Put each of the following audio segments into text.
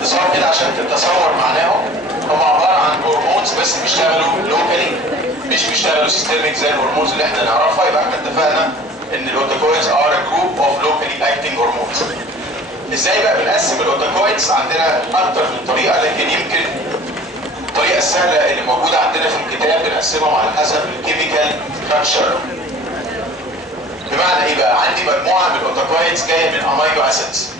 باختصار كده عشان تتصور معناهم، هم عباره عن هرمونز بس بيشتغلوا لوكالي، مش بيشتغلوا سيستميك زي الهرمونز اللي احنا نعرفها. يبقى احنا اتفقنا ان الاوتاكويدز ار جروب اوف لوكالي اكتنج هرمونز. ازاي بقى بنقسم الاوتاكويدز؟ عندنا اكتر من طريقه، لكن يمكن الطريقه السهله اللي موجوده عندنا في الكتاب بنقسمهم على حسب الكيميكال ستراكشر. بمعنى ايه بقى؟ عندي مجموعه من الاوتاكويدز جايه من امينو اسيدز،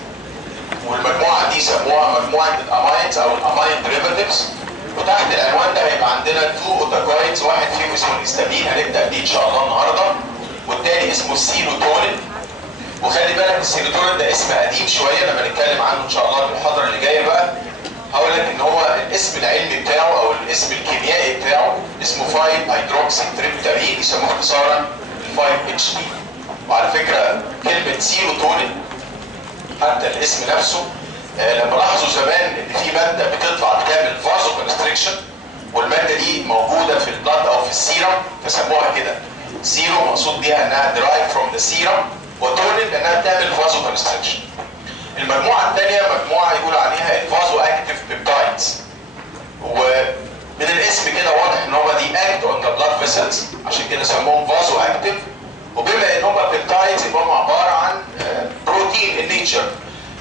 والمجموعه دي سموها مجموعه الاماينز او الاماين ديريفاتيفز. وتحت العنوان ده هيبقى عندنا 2 اوتاكويدز، واحد فيهم اسمه الهستامين هنبدا بيه ان شاء الله النهارده، والتاني اسمه السيروتونين. وخلي بالك السيروتونين ده اسم قديم شويه، لما نتكلم عنه ان شاء الله في المحاضره اللي جايه بقى هقول لك ان هو الاسم العلمي بتاعه او الاسم الكيميائي بتاعه اسمه 5 هيدروكسي تريبتامين، يسموه اختصارا 5-HT. وعلى فكره كلمه سيروتونين حتى الاسم نفسه لما لاحظوا زمان ان في ماده بتطلع بتعمل فازو كونستريكشن، والماده دي موجوده في البلاد او في السيرم فسموها كده سيرو، مقصود بيها انها درايف فروم ذا سيرم، وتونين لانها بتعمل فازو كونستريكشن. المجموعه الثانيه مجموعه يقول عليها الفازو اكتيف بيبتايدز، ومن الاسم كده واضح ان هم دي اكت اون ذا بلاد فيسلز، عشان كده سموهم فازو اكتيف. وبما ان هم بيبتايدز يبقى هم عباره عن بروتين ان نيتشر،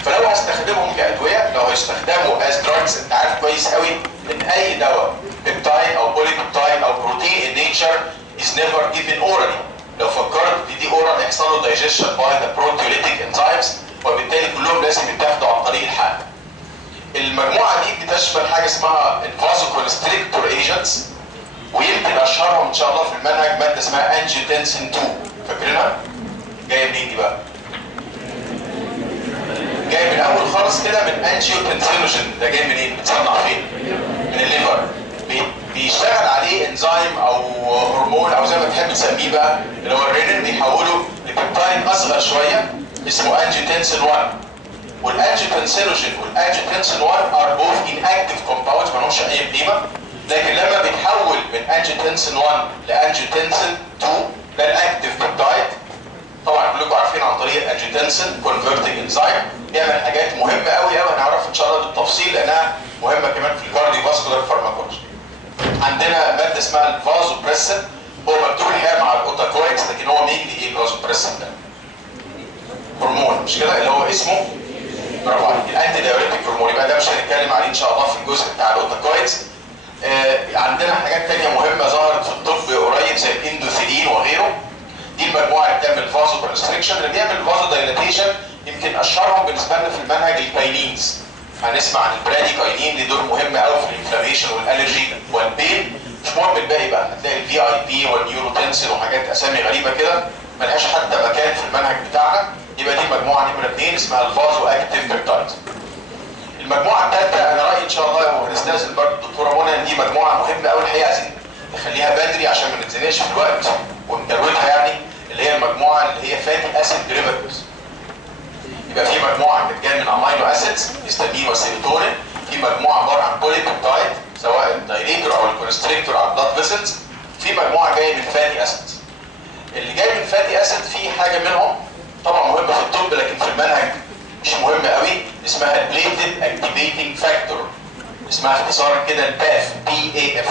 فلو هستخدمهم كادويه، لو هيستخدموا از دراجز، انت عارف كويس قوي ان اي دواء بيبتايد او بولي بيبتايد او بروتين ان نيتشر از نيفر جيفن اورالي. لو فكرت في دي اورال هيحصل له دايجيشن باي ذا بروتيوليتيك انزيمز، وبالتالي كلهم لازم يتاخدوا عن طريق الحقن. المجموعه دي بتشمل حاجه اسمها الفازو كونستريكتور ايجنتس، ويمكن اشهرهم ان شاء الله في المنهج ماده اسمها انجيوتنسين 2. فاكرينها؟ جايه منين دي بقى؟ جاي من اول خالص كده من انجيوتنسينوجين. ده جاي منين؟ بتصنع فين؟ من الليفر. بيشتغل عليه انزيم او هرمون او زي ما تحب تسميه بقى، اللي هو الرينين، بيحوله لبيبتايد اصغر شويه اسمه انجيوتنسين 1. والانجيوتنسينوجين والانجيوتنسين 1 ار بوث ان اكتيف كومباوندز، ما لهمش اي قيمه، لكن لما بيتحول من انجيوتنسين 1 لانجيوتنسين 2 ده الاكتيف بيبتايد. طبعا كلكم عارفين عن طريق الانجيوتنسين كونفرتنج انزيم بيعمل حاجات مهمه قوي قوي، هنعرفها ان شاء الله بالتفصيل لانها مهمه كمان في الكارديو فاسكولار فارماكولوجي. عندنا ماده اسمها الفازو بريسن، هو مكتوب الحقيقه مع الاوتاكويدز، لكن هو مينلي ايه الفازو بريسن ده؟ هرمون، مش كده؟ اللي هو اسمه برافو عليك الانتي دايوريتيك هرمون. يبقى ده مش هنتكلم عليه ان شاء الله في الجزء بتاع الاوتاكويدز. عندنا حاجات ثانيه مهمه ظهرت في الطب قريب زي الاندوثيلين وغيره. دي المجموعه اللي بتعمل فازو كونستريكشن. اللي بيعمل فازو دايلاتيشن يمكن اشهرهم بالنسبه لنا في المنهج الكاينينز. هنسمع عن البراديكاينين، ليه دور مهم قوي في الانفلاميشن والالرجي والبين. مش مهم الباقي بقى، هتلاقي الفي اي بي والنيوروتنسين وحاجات اسامي غريبه كده ملهاش حتى مكان في المنهج بتاعنا. يبقى دي مجموعه نمره 2 اسمها الفازو اكتيف بيبتايدز. المجموعه الثالثه انا رايي ان شاء الله وهنستاذن برضه الدكتوره منى ان دي مجموعه مهمه قوي الحقيقه، عايزين نخليها بدري عشان ما نتزنقش في الوقت ونكروتها يعني، اللي هي المجموعه اللي هي فاتي اسيد ديريفاتيفز. يبقى في مجموعه كانت جايه من امينو اسيدز هيستامين وسيروتونين، في مجموعه عباره عن بولي بيبتايد سواء الدايليتور او الكونستريكتور على البلاد فيسلز، في مجموعه جايه من فاتي اسيدز. اللي جاي من فاتي اسيد في حاجه منهم طبعا مهمه في الطب لكن في المنهج مش مهمه قوي، اسمها البليتد اكتيفيتنج فاكتور، اسمها اختصارا كده الباف BAF.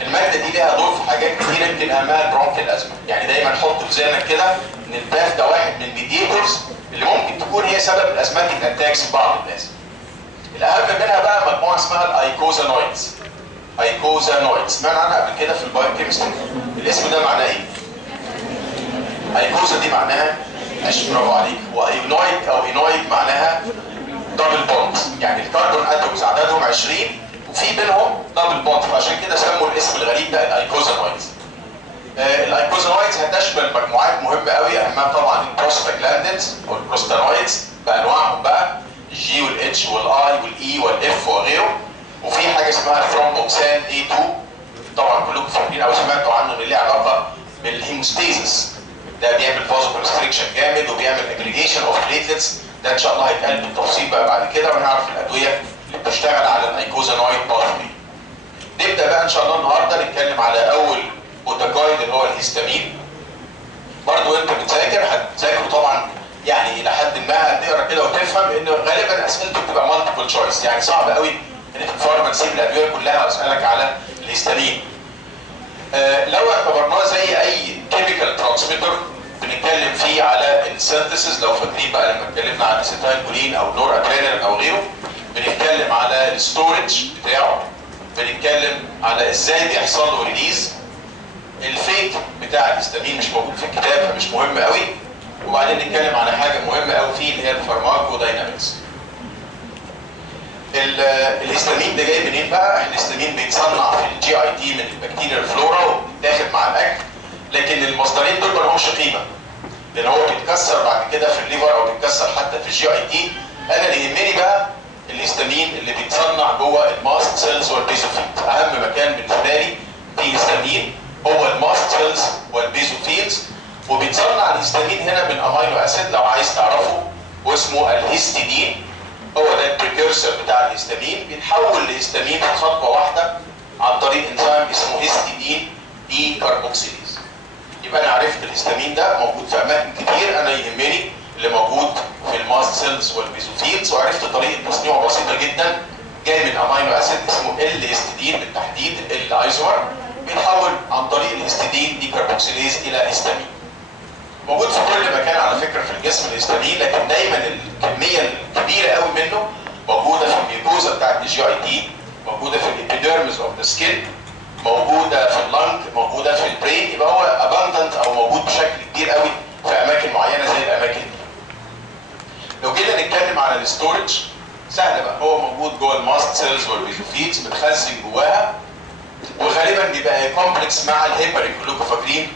الماده دي ليها دور في حاجات كتير، يمكن اهمها البرونكيال ازمه. يعني دايما حط في ذهنك كده ان الباف ده واحد من الميديتورز اللي ممكن تكون هي سبب الازماتيك اتاكس في بعض الناس. الاهم منها بقى مجموعه اسمها الايكوزانويدز. ايكوزانويدز سمعنا عنها قبل كده في البايوكيمستري. الاسم ده معناه ايه؟ ايكوزا دي معناها برافو عليك، وايونويد او اينويد معناها دبل بوند، يعني الكربون اتومز عددهم 20 وفي بينهم دبل بوند، فعشان كده سموا الاسم الغريب ده الايكوزانويدز. الايكوزانويدز هتشمل مجموعات مهمه قوي، اهمها طبعا البروستاجلاندينز او البروستانويدز بانواعهم بقى، الجي والاتش والاي والاي والاف وغيره. وفي حاجه اسمها ثرومبوكسان A2، طبعا كلكم فاهمين او سمعتوا عنه ان ليه علاقه بالهيموستاسيس. ده بيعمل فازو كونستريكشن جامد وبيعمل اجريجيشن اوف بليتلتس. ده ان شاء الله هيتقال بالتفصيل بقى بعد كده، ونعرف الادويه اللي بتشتغل على الايكوزانويد باثوي. نبدا بقى ان شاء الله النهارده نتكلم على اول اوتاكويد اللي هو الهيستامين. برضه وانت بتذاكر هتذاكره طبعا يعني الى حد ما، هتقرا كده وتفهم ان غالبا اسئلته بتبقى مالتيبل multiple choice، يعني صعب قوي ان في الفارما تسيب الادويه كلها واسالك على الهستامين. لو اعتبرناه زي اي كيميكال ترانسميتر بنتكلم فيه على السينثيسيس، لو فاكرين بقى لما اتكلمنا عن اسيتايل كولين او نور ادرينالين او غيره، بنتكلم على الستورج بتاعه، بنتكلم على ازاي بيحصل له ريليز. الفيت بتاع الهستامين مش موجود في الكتاب فمش مهم قوي، وبعدين نتكلم على حاجه مهمه قوي فيه اللي هي الفارماكو داينامكس. الهستامين ده جاي منين بقى؟ الهستامين بيتصنع في الجي اي تي من البكتيريا الفلورا وبيتاخد مع الاكل، لكن المصدرين دول ما لهمش قيمه لان هو بيتكسر بعد كده في الليفر او بيتكسر حتى في الجي اي تي. انا اللي يهمني بقى الهستامين اللي بيتصنع جوه الماست سيلز والبيزوفيلز. اهم مكان بالنسبه لي في هستامين هو الماست سيلز والبيزوفيلز، وبيتصنع الهستامين هنا من امينو اسيد لو عايز تعرفه واسمه الهستidine. هو ده البريكيرسر بتاع الهستامين، بيتحول لهستامين في خطوه واحده عن طريق انزيم اسمه هيستidine دي كاربوكسيليز. يبقى انا عرفت الهستامين ده موجود في اماكن كتير، انا يهمني اللي موجود في الماست سيلز والبيزوفيلز، وعرفت طريقه تصنيعه بسيطه جدا، جاي من امينو اسيد اسمه الهستidine بالتحديد الايزومر، بيتحول عن طريق الهستidine دي كاربوكسيليز الى هستامين. موجود في كل مكان على فكره في الجسم الهستامين، لكن دايما الكميه الكبيره قوي منه موجوده في الميكوزا بتاعت الجي اي تي، موجوده في الابيديرمز اوف ذا سكين، موجوده في اللنج، موجوده في البرين. يبقى هو اباندنت او موجود بشكل كبير قوي في اماكن معينه زي الاماكن دي. لو جينا نتكلم على الستورج سهله بقى، هو موجود جوه الماست سيلز والبيزوفيلز، متخزن جواها، وغالبا بيبقى كومبلكس مع الهيبرين. كلكم فاكرين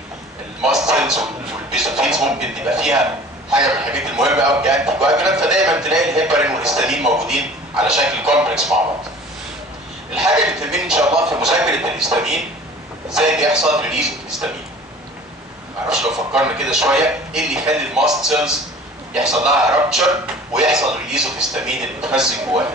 الماست سيلز والبيزوفيلز ممكن تبقى فيها حاجه من الحاجات المهمه قوي كانتي كواجولانت، فدايما تلاقي الهيبرين والهستامين موجودين على شكل كومبلكس مع بعض. الحاجه اللي تهمني ان شاء الله في مذاكره الهستامين ازاي بيحصل ريليز الهستامين. معرفش لو فكرنا كده شويه ايه اللي يخلي الماست سيلز يحصل لها رابتشر ويحصل ريليز الهستامين اللي متخزن جواها.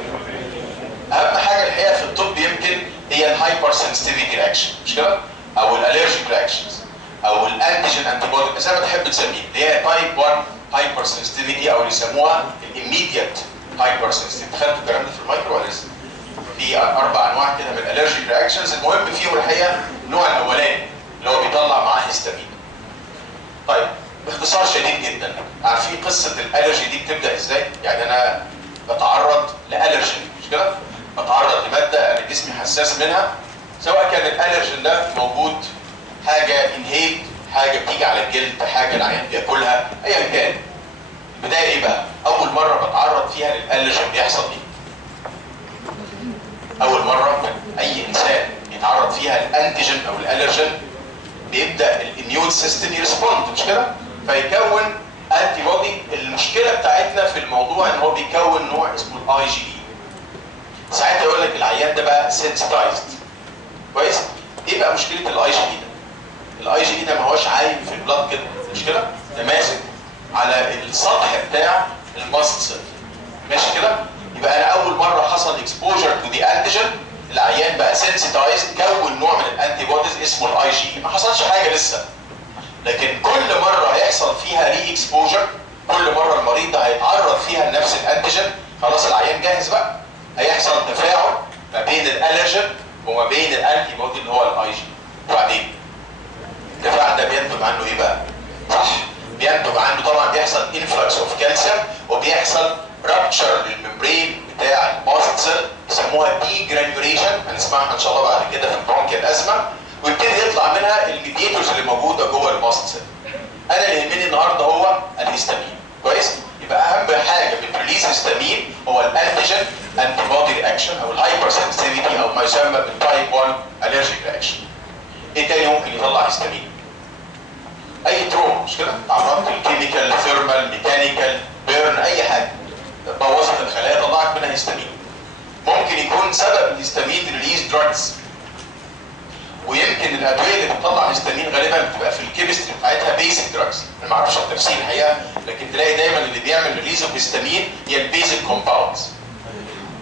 اهم حاجه الحقيقه في الطب يمكن هي الهايبر سنسيتيفيتي رياكشن، مش كده؟ او الالرجيك رياكشنز او الانتيجين انتي بودي زي ما تحب تسميه، اللي هي تايب 1 هايبر سنسيتيفيتي او اللي يسموها الاميديت هايبر سنسيتيفيتي. خدتوا الكلام ده في المايكرو ولا لسه؟ في 4 انواع كده من الالرجيك رياكشنز، المهم فيهم الحقيقه النوع الاولاني اللي هو بيطلع معاه هيستامين. طيب باختصار شديد جدا، عارفين قصه الالرجي دي بتبدا ازاي؟ يعني انا بتعرض لالرجين، مش كده؟ بتعرض لماده انا جسمي حساس منها، سواء كان الالرجين ده موجود حاجه انهيل، حاجه بتيجي على الجلد، حاجه العيان بياكلها، ايا كان. البدايه ايه بقى؟ اول مره بتعرض فيها للالرجين بيحصل ايه؟ اول مره اي انسان يتعرض فيها الانتيجين او الالرجين بيبدا الاميون سيستم يرسبوند، مش كده؟ فيكون انتي بودي. المشكله بتاعتنا في الموضوع ان هو بيكون نوع اسمه الاي جي اي. ساعتها يقول لك العيان ده بقى سنسيتايزد. كويس؟ ايه بقى مشكله الاي جي اي ده؟ الاي جي اي ده ما هوش عايم في البلاد كده، مش كده؟ ده ماسك على السطح بتاع الماست سيل. ماشي كده؟ يبقى انا اول مره حصل اكسبوجر تو ذا انتيجين، العيان بقى سنسيتايزد، كون نوع من الانتي بوديز اسمه الاي جي. ما حصلش حاجه لسه، لكن كل مره هيحصل فيها ري اكسبوجر، كل مره المريض ده هيتعرض فيها لنفس الانتيجين، خلاص العيان جاهز بقى، هيحصل تفاعل ما بين الالرجين وما بين الانتي بودي اللي هو الاي جي. وبعدين التفاعل ده بينتج عنه ايه بقى؟ صح، بينتج عنه طبعا بيحصل انفلكس اوف كالسيوم، وبيحصل رابتشر للممبرين بتاع الماست سيل، يسموها دي جرانيوليشن، هنسمعها ان شاء الله بعد كده في البرونكيال ازمه، ويبتدي يطلع منها الميديتورز اللي موجوده جوه الماست سيل. انا اللي يهمني النهارده هو الهستامين. كويس؟ يبقى اهم حاجه بتريليز هستامين هو الانتيجين انتي بودي رياكشن او الهايبر سنسيتيفيتي او ما يسمى بالتايب 1 الرجيك رياكشن. ايه تاني ممكن يطلع هستامين؟ اي تروما، مش كده؟ تعرضت للكيميكال، ثيرمال، ميكانيكال، بيرن، اي حاجه بوظت الخلايا طلعت منها هستامين. ممكن يكون سبب الهستامين ريليز دراجز، ويمكن الادويه اللي بتطلع هستامين غالبا بتبقى في الكيمستري بتاعتها بيسك دراجز. انا ما اعرفش التفسير الحقيقه، لكن تلاقي دايما اللي بيعمل ريليز اوف هستامين هي البيسك كومباوندز.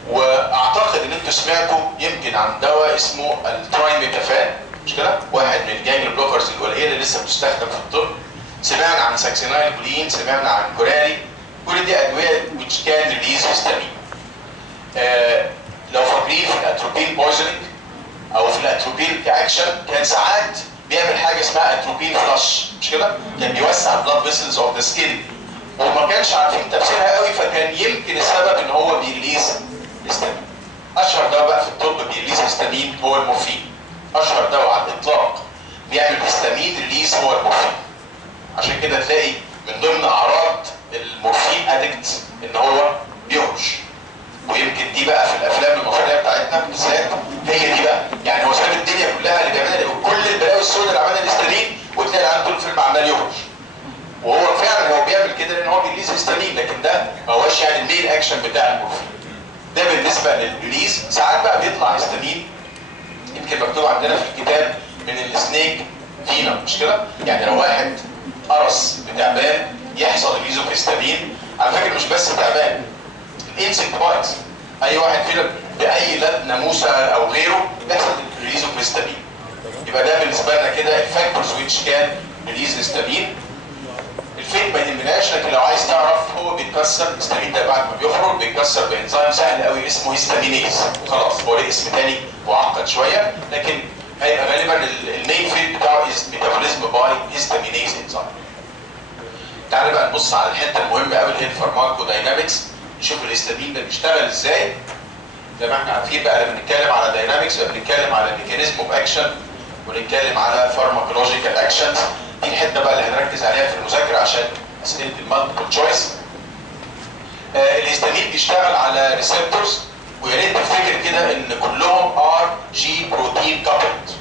واعتقد ان انتوا سمعتوا يمكن عن دواء اسمه الترايميتافان، مش كده؟ واحد من الجانج بلوكرز القليله اللي لسه بتستخدم في الطب. سمعنا عن ساكسينايل كولين، سمعنا عن كورالي، كل دي ادويه which can release histamine. الاتروبين بويزنينج او في الاتروبين كاكشن كان ساعات بيعمل حاجه اسمها اتروبين فلاش، مش كده؟ كان بيوسع البلاد فيسلز اوف ذا سكين وما كانش عارفين تفسيرها قوي، فكان يمكن السبب ان هو بيريليز هيستامين. اشهر دواء بقى في الطب بيريليز هيستامين هو المورفين. اشهر دواء على الاطلاق بيعمل هيستامين ريليز هو المورفين. عشان كده تلاقي من ضمن اعراض المورفين ادكت ان هو بيهرش، ويمكن دي بقى في الافلام المصريه بتاعتنا بالذات هي دي بقى، يعني هو ساب الدنيا كلها اللي بيعملها كل البلاوي السوداء اللي عملها الهيستامين، وتلاقي العيال طول الفيلم عمال يهرش. وهو فعلا هو بيعمل كده لان هو بيريليز هيستامين، لكن ده ما هوش يعني المين اكشن بتاع المورفين. ده بالنسبه للريليز. ساعات بقى بيطلع هيستامين، يمكن مكتوب عندنا في الكتاب، من السنيك فينا، مش كده؟ يعني لو واحد قرص بتعبان يحصل ريليز اوف هيستامين. على فكره مش بس تعبان، الانسكت بايتس، اي واحد فينا باي ناموسه او غيره بيحصل ريليز اوف هيستامين. يبقى ده بالنسبه لنا كده الفاكتورز ويتش كان ريليز هيستامين. الفيت ما يهمناش، لكن لو عايز تعرف هو بيتكسر الهيستامين ده بعد ما بيخرج بيتكسر بانزيم سهل قوي اسمه هيستامينيز. خلاص هو ليه اسم تاني معقد شويه، لكن هيبقى غالبا المين فيت بتاعه ميتابوليزم باي هيستامينيز انزيم. تعالى بقى نبص على الحته المهمه قوي اللي هي الفارماكو داينامكس، نشوف الهيستامين ده بيشتغل ازاي. زي ما احنا عارفين بقى لما بنتكلم على داينامكس بنتكلم على ميكانيزم اوف اكشن ونتكلم على فارماكولوجيكال اكشنز. دي الحته بقى اللي هنركز عليها في المذاكره عشان اسئله المالتيبل تشويس. الهيستامين بيشتغل على ريسبتورز، ويا ريت تفتكر كده ان كلهم ار جي بروتين كابلد.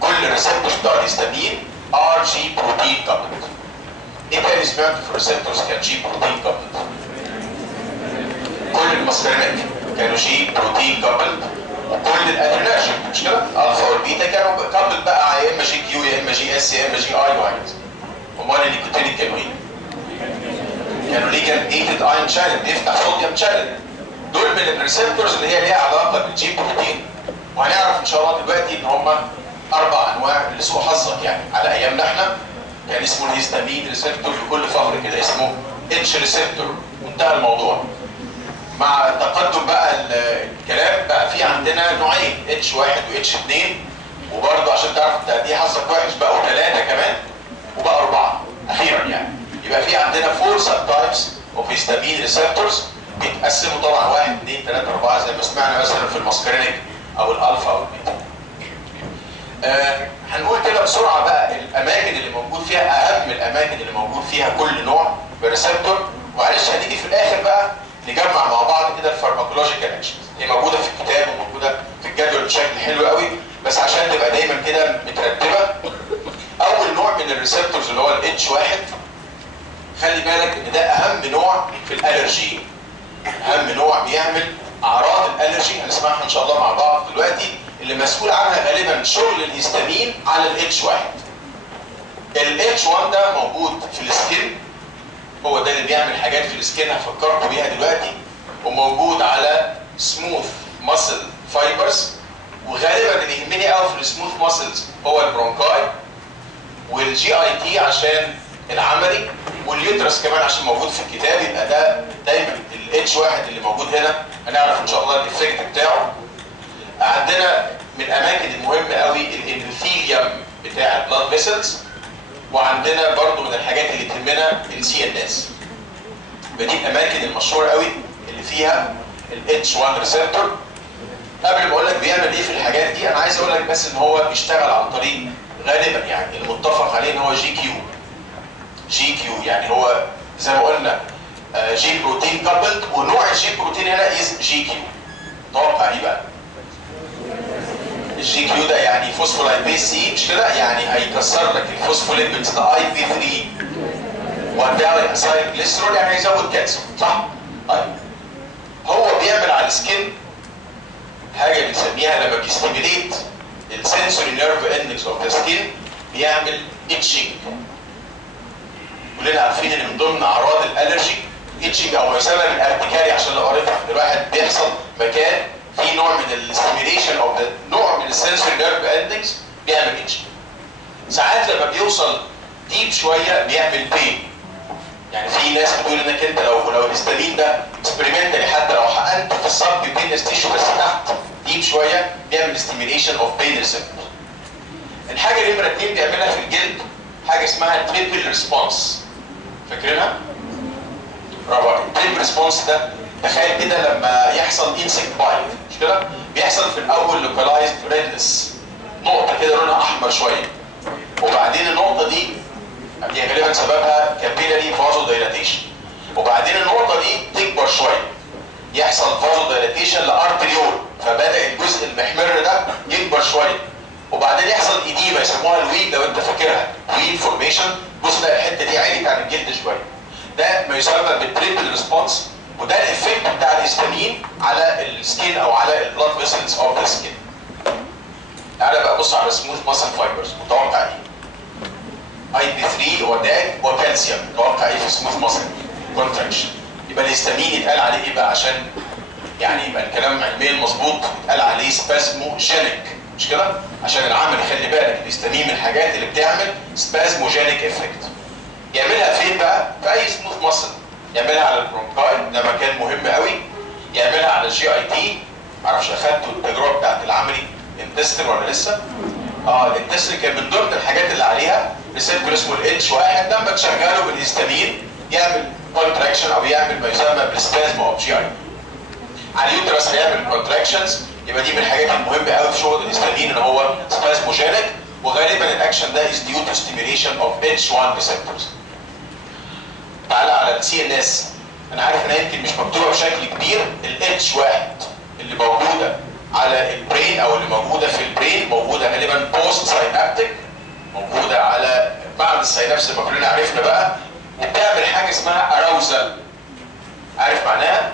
كل الريسبتورز بتاع الهيستامين ار جي بروتين كابلد. ايه تاني سمعت في الريسبتورز كان جي بروتين كابلد؟ كل المسكرينات كانوا جي بروتين كابلد، وكل الادرينرجين مش كده؟ الالفا والبيتا كانوا كابلد بقى، يا اما جي كيو يا اما جي اس يا اما جي اي وهكذا. امال النيكوتينيك كانوا ايه؟ كانوا ليجند ايون شانل بيفتح صوديوم شانل. دول من الريسبتورز اللي هي ليها علاقه بالجي بروتين، وهنعرف ان شاء الله دلوقتي ان هم 4 انواع لسوء حظك. يعني على ايامنا احنا كان اسمه الهيستامين ريسبتور بكل فخر كده، اسمه اتش ريسبتور، منتهى الموضوع. مع تقدم بقى الكلام بقى في عندنا نوعين، اتش 1 واتش 2، وبرضه عشان تعرف انت دي حظك وحش بقوا 3 كمان وبقى 4 اخيرا يعني. يبقى في عندنا 4 سب تايبس اوف هيستامين ريسبتورز، بيتقسموا طبعا 1 2 3 4 زي ما سمعنا مثلا في الماسكرينيك او الالفا او البيتا. هنقول كده بسرعه بقى الاماكن اللي موجود فيها، اهم الاماكن اللي موجود فيها كل نوع بريسبتور، ومعلش هنيجي في الاخر بقى نجمع مع بعض كده الفارماكولوجيكال اكشنز. هي موجوده في الكتاب وموجوده في الجدول بشكل حلو قوي، بس عشان تبقى دايما كده مترتبه. اول نوع من الريسبتورز اللي هو الاتش 1، خلي بالك ان ده اهم نوع في الالرجي، اهم نوع بيعمل اعراض الالرجي هنسمعها ان شاء الله مع بعض دلوقتي، اللي مسؤول عنها غالبا شغل الهيستامين على الاتش 1. الاتش 1 ده موجود في السكين، هو ده اللي بيعمل حاجات في السكين هفكركم بيها دلوقتي، وموجود على سموث ماسل فايبرز، وغالبا اللي يهمني قوي في السموث ماسلز هو البرونكاي والجي اي تي عشان العملي، واليوترس كمان عشان موجود في الكتاب. يبقى ده دايما الاتش 1 اللي موجود هنا هنعرف ان شاء الله الايفكت بتاعه. عندنا من الاماكن المهمه قوي الاندوثيليوم بتاع البلاد فيسلز، وعندنا برضو من الحاجات اللي تهمنا السي ان اس. يبقى دي الاماكن المشهوره قوي اللي فيها الاتش 1 ريسبتور. قبل ما اقول لك بيعمل ايه في الحاجات دي، انا عايز اقول لك بس ان هو بيشتغل عن طريق غالبا يعني المتفق عليه ان هو جي كيو. جي كيو يعني هو زي ما قلنا جي بروتين كابلد، ونوع الجي بروتين هنا از جي كيو. توقع ايه بقى؟ الجي كيو ده يعني فوسفولايبيز سي مش كده؟ يعني هيكسر لك الفوسفوليبيدز ده اي بي 3 وادالي اسايل جليسرول، يعني هيزود كالسيوم صح؟ طيب هو بيعمل على السكين حاجه بنسميها لما بيستيميليت السنسوري نيرف اندكس اوف ذا سكين بيعمل اتشنج. كلنا عارفين ان من ضمن اعراض الالرجي اتشنج او ما يسمى بالارتكاري، عشان لو قريت الواحد بيحصل مكان في نوع من الاستيميليشن او نوع من السنسوري نيرف اندكس بيعمل اتشنج. ساعات لما بيوصل ديب شويه بيعمل بين. يعني في ناس بتقول انك انت لو الهيستامين ده اكسبيرمنتالي حتى لو حقنته في السب بيوتينيوس تيشو بس تحت ديب قديم شويه بيعمل ستيميليشن اوف بين ريسبتور. الحاجه اللي نمره 2 بيعملها في الجلد حاجه اسمها تريبل ريسبونس. فاكرينها؟ برافو عليك. التريبل ريسبونس ده تخيل كده لما يحصل انسكت بايت، مش كده؟ بيحصل في الاول لوكالايزد ريدنس، نقطه كده لونها احمر شويه، وبعدين النقطه دي غالبا سببها كابيلاري فازو دايلاتيشن، وبعدين النقطه دي تكبر شويه يحصل فازو دايلاتيشن لارتريول، فبدا الجزء المحمر ده يكبر شويه، وبعدين يحصل اديمه يسموها الويل لو انت فاكرها، ويل فورميشن. بص ده الحته دي عاليه عن الجلد شويه، ده ما يسمى بالتريبل ريسبونس، وده الافكت بتاع الهستامين على السكين او على البلاد فيسلز اوف ذا سكين. تعالى بقى بص على سموث ماسل فايبرز، متوقع ايه؟ اي بي 3 وداج وكالسيوم، متوقع ايه في سموث ماسل كونتراكشن؟ يبقى الهستامين يتقال عليه ايه بقى عشان يعني يبقى الكلام علميا مظبوط؟ يتقال عليه سبازموجينيك، مش كده؟ عشان العمل يخلي بالك الهستامين من الحاجات اللي بتعمل سبازموجينيك افكت. يعملها فين بقى؟ في اي سموث ماسل. يعملها على البرونكاي، ده مكان مهم قوي. يعملها على الجي اي تي، معرفش اخدتوا التجربه بتاعت العملي انتستين ولا لسه؟ الانتستين كان من ضمن الحاجات اللي عليها ريسبتور اسمه الاتش واحد، لما تشغله بالهستامين يعمل كونتراكشن او يعمل ما يسمى بالسبازم اوف جي اي. على اليوترس هيعمل كونتراكشنز، يبقى دي من الحاجات المهمه قوي في شغل الهستامين ان هو سبازموجينيك، وغالبا الاكشن ده از ديو تو ستيميليشن اوف اتش 1 ريسبتورز. تعالى على السي ان اس، انا عارف انها يمكن مش مكتوبه بشكل كبير، الاتش واحد اللي موجوده على البرين او اللي موجوده في البرين موجوده غالبا بوست ساينابتيك، موجوده على بعد السينابس اللي كلنا عرفنا بقى، وبتعمل حاجه اسمها اراوزل. عارف معناها؟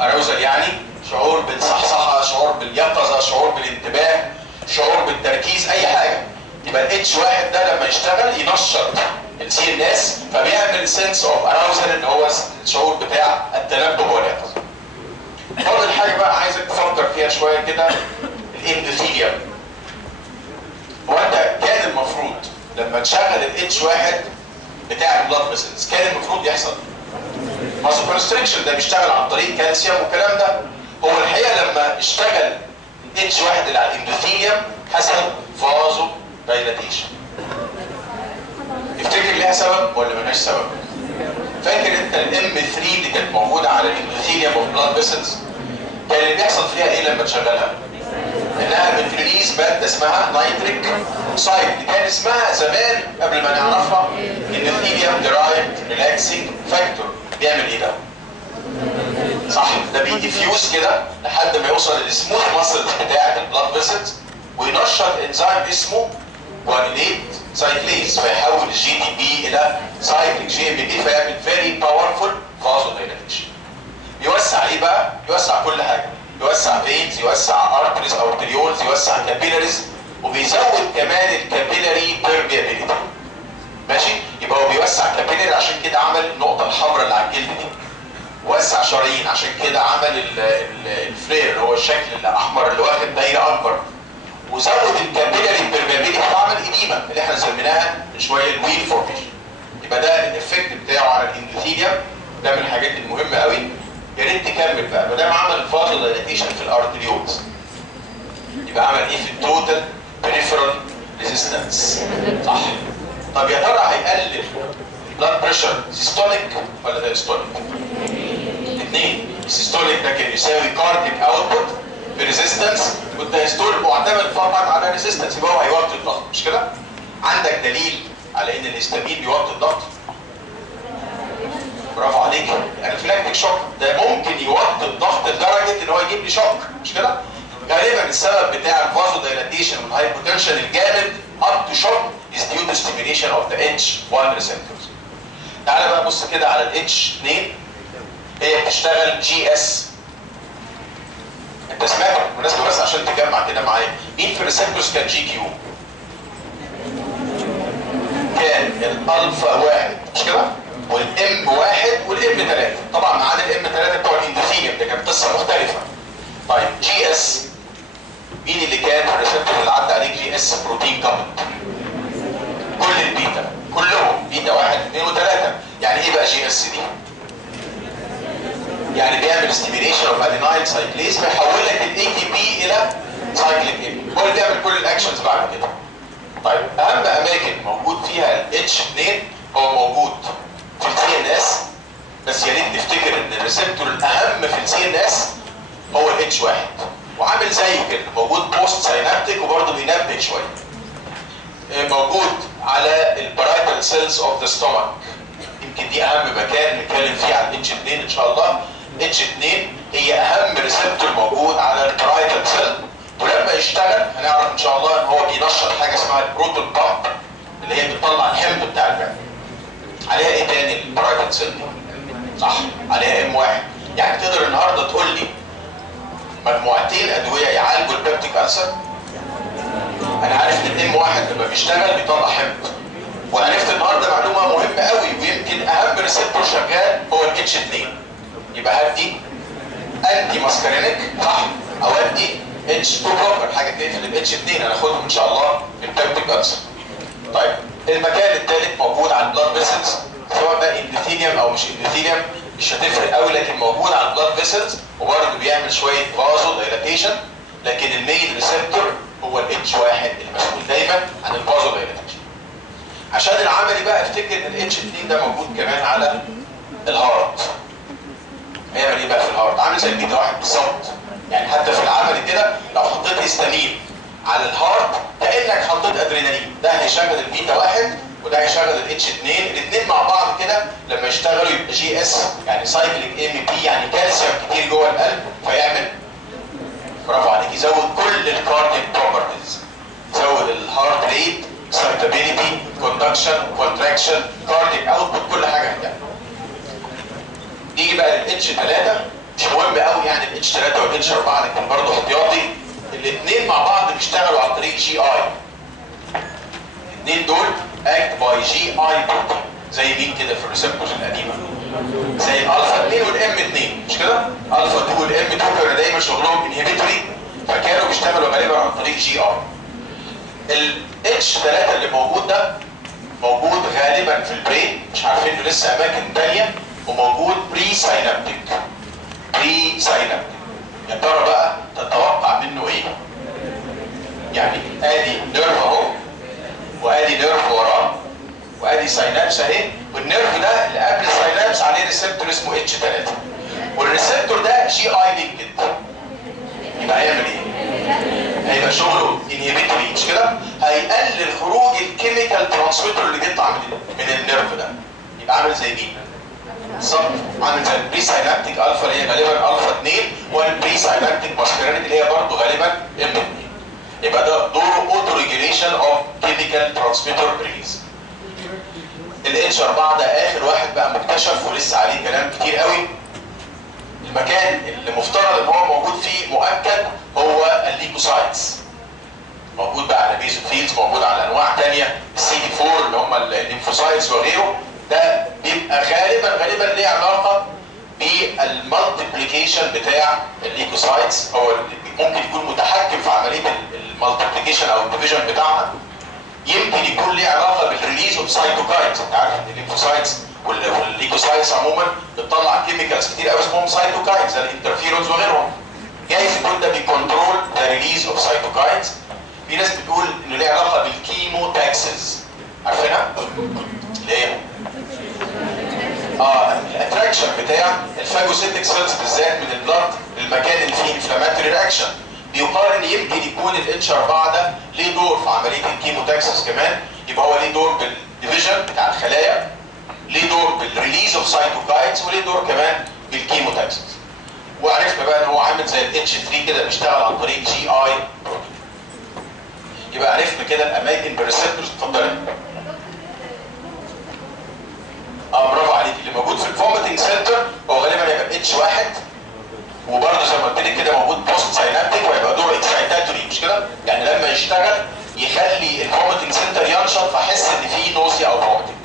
اراوزل يعني شعور بالصحصحه، شعور باليقظه، شعور بالانتباه، شعور بالتركيز، اي حاجه. يبقى الاتش واحد ده لما يشتغل ينشط السي ان اس، فبيعمل سنس اوف اراوزل اللي هو الشعور بتاع التنبه واليقظه. فاضل حاجه بقى عايزك تفكر فيها شويه كده، الاندوثيليوم. هو انت كان المفروض لما تشغل الاتش واحد بتاع البلاد فيسلز كان المفروض يحصل ماسل كونستريكشن، ده بيشتغل عن طريق كالسيوم والكلام ده. هو الحقيقه لما اشتغل الاتش واحد اللي على الاندوثيليوم حصل فازو دايلاتيشن. تفتكر ليها سبب ولا ملهاش سبب؟ فاكر انت الام 3 اللي كانت موجوده على الاندوثيليوم اوف بلاد فيسلز كان اللي بيحصل فيها ايه لما تشغلها؟ انها بتريليز ماده اسمها نايتريك اوكسايد، اللي كان اسمها زمان قبل ما نعرفها اندوثيليوم ديرايفد ريلاكسنج فاكتور. بيعمل ايه ده؟ صح، ده بيديفيوز كده لحد ما يوصل للسموث ماسلز بتاعه البلاد فيسلز وينشط انزيم اسمه جوانيليت سايكليز، فيحول الجي دي بي الى سايكليك جي ام بي، فيعمل فيري باورفول فازو دايلاتيشن. يوسع ايه بقى؟ يوسع كل حاجه، يوسع فينز، يوسع ارتريز او ارتريولز، يوسع كابيلاريز، وبيزود كمان الكابيلاري بيرميابيليتي. ماشي؟ يبقى هو بيوسع كابيلاري عشان كده عمل النقطه الحمراء اللي على الجلد دي. وسع شرايين عشان كده عمل الفلير اللي هو الشكل الاحمر اللي واخد دايره اكبر. وزود الكابيلاري بيرميابيليتي فعمل اديمه اللي احنا سميناها من شويه الويل فورميشن. يبقى ده الافكت بتاعه على الاندوثيليوم، ده من الحاجات المهمه قوي. يا ريت تكمل بقى، ما دام عمل فازو دايلاتيشن في الارتريولز يبقى عمل ايه في التوتال بريفرال ريزيستنس؟ صح. طب يا ترى هيقلل بلاد بريشر سيستوليك ولا دايستوليك؟ الاثنين. السيستوليك ده كان يساوي كارديك اوتبوت بريزيستنس، والدايستوليك معتمد فقط على ريزيستنس، يبقى هو هيوطي الضغط، مش كده؟ عندك دليل على ان الهستامين بيوطي الضغط؟ برافو عليك، انافيلاكتيك شوك ده ممكن يوطي الضغط لدرجه ان هو يجيب لي شوك، مش كده؟ غالبا السبب بتاع الفازو دايلاتيشن والهايبوتنشن الجامد up to shock is due to stimulation of the H1 receptors. تعالى بقى بص كده على ال H2، هي بتشتغل جي اس. انت سمعت بالمناسبه بس عشان تجمع كده معايا، مين في الريسبتورز كان جي كيو؟ كان الالفا واحد، مش كده؟ والام واحد والام 3، طبعا ما عدا الام 3 بتوع الاندوثيليوم ده كانت قصه مختلفه. طيب جي اس مين اللي كان الريسبتور اللي عدى عليه جي اس بروتين كابل؟ كل البيتا، كلهم بيتا 1 2 و3. يعني ايه بقى جي اس دي؟ يعني بيعمل ستيميليشن اوف ادينايل سايكليز الجسم يحول لك الاي تي بي الى سايكليك اي بي، هو اللي بيعمل كل الاكشنز بعد كده. طيب اهم اماكن موجود فيها الاتش 2 هو موجود في السي ان اس، بس يا ريت نفتكر ان الريسبتور الاهم في السي ان اس هو الاتش 1، وعامل زيه كده موجود بوست ساينابتيك وبرضه بينبه شويه. موجود على البرايتال سيلز اوف ذا ستومك، يمكن دي اهم مكان نتكلم فيه عن اتش 2 ان شاء الله. اتش 2 هي اهم ريسبتور موجود على البرايتال سيل، ولما يشتغل هنعرف ان شاء الله ان هو بينشط حاجه اسمها البروتون بامب اللي هي بتطلع الحمض بتاع المعده. عليها ايه تاني البرايتال سيل دي؟ صح، عليها ام 1. يعني تقدر النهارده تقول لي مجموعتين ادويه يعالجوا البيبتيك ألسر؟ انا عارف ان الام 1 لما بيشتغل بيطلع حمض، وعرفت النهارده معلومه مهمه قوي ويمكن اهم ريسبتور شغال هو الاتش 2. يبقى هل دي انتي ماسكارينيك صح؟ او انتي اتش 2 بلوكر، حاجه تقفل الاتش 2 هناخدهم ان شاء الله في البيبتيك ألسر. طيب المكان الثالث موجود على البلاد فيسلز، سواء بقى اندوثيليوم او مش اندوثيليوم مش هتفرق قوي، لكن موجود على البلاد فيسلز وبرضه بيعمل شويه فازو دايلاتيشن، لكن المين ريسبتور هو الاتش 1 المسؤول دايما عن الفازو دايلاتيشن. عشان العملي بقى افتكر ان الاتش 2 ده موجود كمان على الهارت. هيعمل ايه بقى في الهارت؟ عامل زي البيتا 1 بالظبط. يعني حتى في العمل كده لو حطيت هيستامين على الهارت كانك حطيت ادرينالين، ده هيشغل البيتا 1 وده هيشغل الاتش 2، الاثنين مع بعض كده لما يشتغلوا يبقى جي اس يعني سايكليك ام بي، يعني كالسيوم كتير جوه القلب فيعمل، برافو عليك، يزود كل الكاردياك بروبرتيز، يزود الهارت ريت، سيرتابيليتي، كوندكشن، كونتراكشن، كاردياك اوتبوت، كل حاجه كده. نيجي بقى للاتش 3، مش مهم قوي يعني الاتش 3 والاتش 4 لكن برضه احتياطي، الاثنين مع بعض بيشتغلوا عن طريق جي اي. الاثنين دول اكت باي جي اي بروتين، زي مين كده في الريسبتورز القديمه؟ زي الالفا 2 والام 2 مش كده؟ الفا 2 والام 2 كانوا دايما شغلهم انهبيتوري، فكانوا بيشتغلوا غالبا عن طريق جي اي. الاتش 3 اللي موجود ده موجود غالبا في البرين، مش عارفين له لسه اماكن ثانيه، وموجود بري ساينابتيك. بري ساينابتيك يا ترى بقى تتوقع منه ايه؟ يعني ادي نيرف اهو، وادي نيرف وراه، وادي ساينابس اهي، والنيرف ده اللي قبل الساينابس عليه ريسبتور اسمه اتش 3، والريسبتور ده جي اي لينكد. يبقى هيعمل ايه؟ هيبقى شغله انهبيتوري مش كده؟ هيقلل خروج الكيميكال ترانسميتر اللي بيطلع من النيرف ده. يبقى عامل زي مين؟ بالظبط عامل زي البري ساينابتيك الفا اللي هي غالبا الفا 2، والبري ساينابتيك ماسكارينيك اللي هي برضه غالبا ام 2. يبقى ده دوره اوتو ريجوليشن اوف كيميكال ترانسميتر ريليز. الاتش 4 ده اخر واحد بقى مكتشف ولسه عليه كلام كتير قوي. المكان اللي مفترض ان هو موجود فيه مؤكد هو الليكوسايتس. موجود بقى على بيزوفيلز، موجود على انواع ثانيه، السي دي 4 اللي هم الليمفوسايتس وغيره. ده بيبقى غالبا ليه علاقه بالمالتيبليكيشن بتاع الليكوسايتس، هو ممكن يكون متحكم في عمليه المالتيبليكيشن او الديفيجن بتاعها. يمكن يكون ليه علاقه بالريليز اوف سايتوكاينز، انت عارف ان الليمفوسايتس والليكوسايتس عموما بتطلع كيميكالز كتير قوي اسمهم سايتوكاينز زي الانترفيرونز وغيرهم. جايز يكون ده بيكنترول ذا ريليز اوف سايتوكاينز. في ناس بتقول انه ليه علاقه بالكيموتاكسز، عارفينها؟ اللي هي الاتراكشن بتاع الفاجوسيتك سيلز بالذات من البلد للمكان اللي فيه انفلاماتوري رياكشن. بيقال ان يمكن يكون الاتش 4 ده ليه دور في عمليه الكيموتاكسس كمان، يبقى هو ليه دور بالديفيجن بتاع الخلايا، ليه دور بالريليز اوف سايتوكاينز، وليه دور كمان بالكيموتاكسس. وعرفنا بقى ان هو عامل زي الاتش 3 كده بيشتغل عن طريق جي اي بروتين. يبقى عرفنا كده الاماكن بالريسبتورز. اتفضلي. برافو عليك، اللي موجود في الفوميتنج سنتر هو غالبا هيبقى اتش 1، وبرضه زي ما قلت لك كده موجود بوست ساينابتيك وهيبقى دوره اكسايتاتوري مش كده؟ يعني لما يشتغل يخلي الفوميتنج سنتر ينشط فاحس ان في نوزيا او فوميتنج.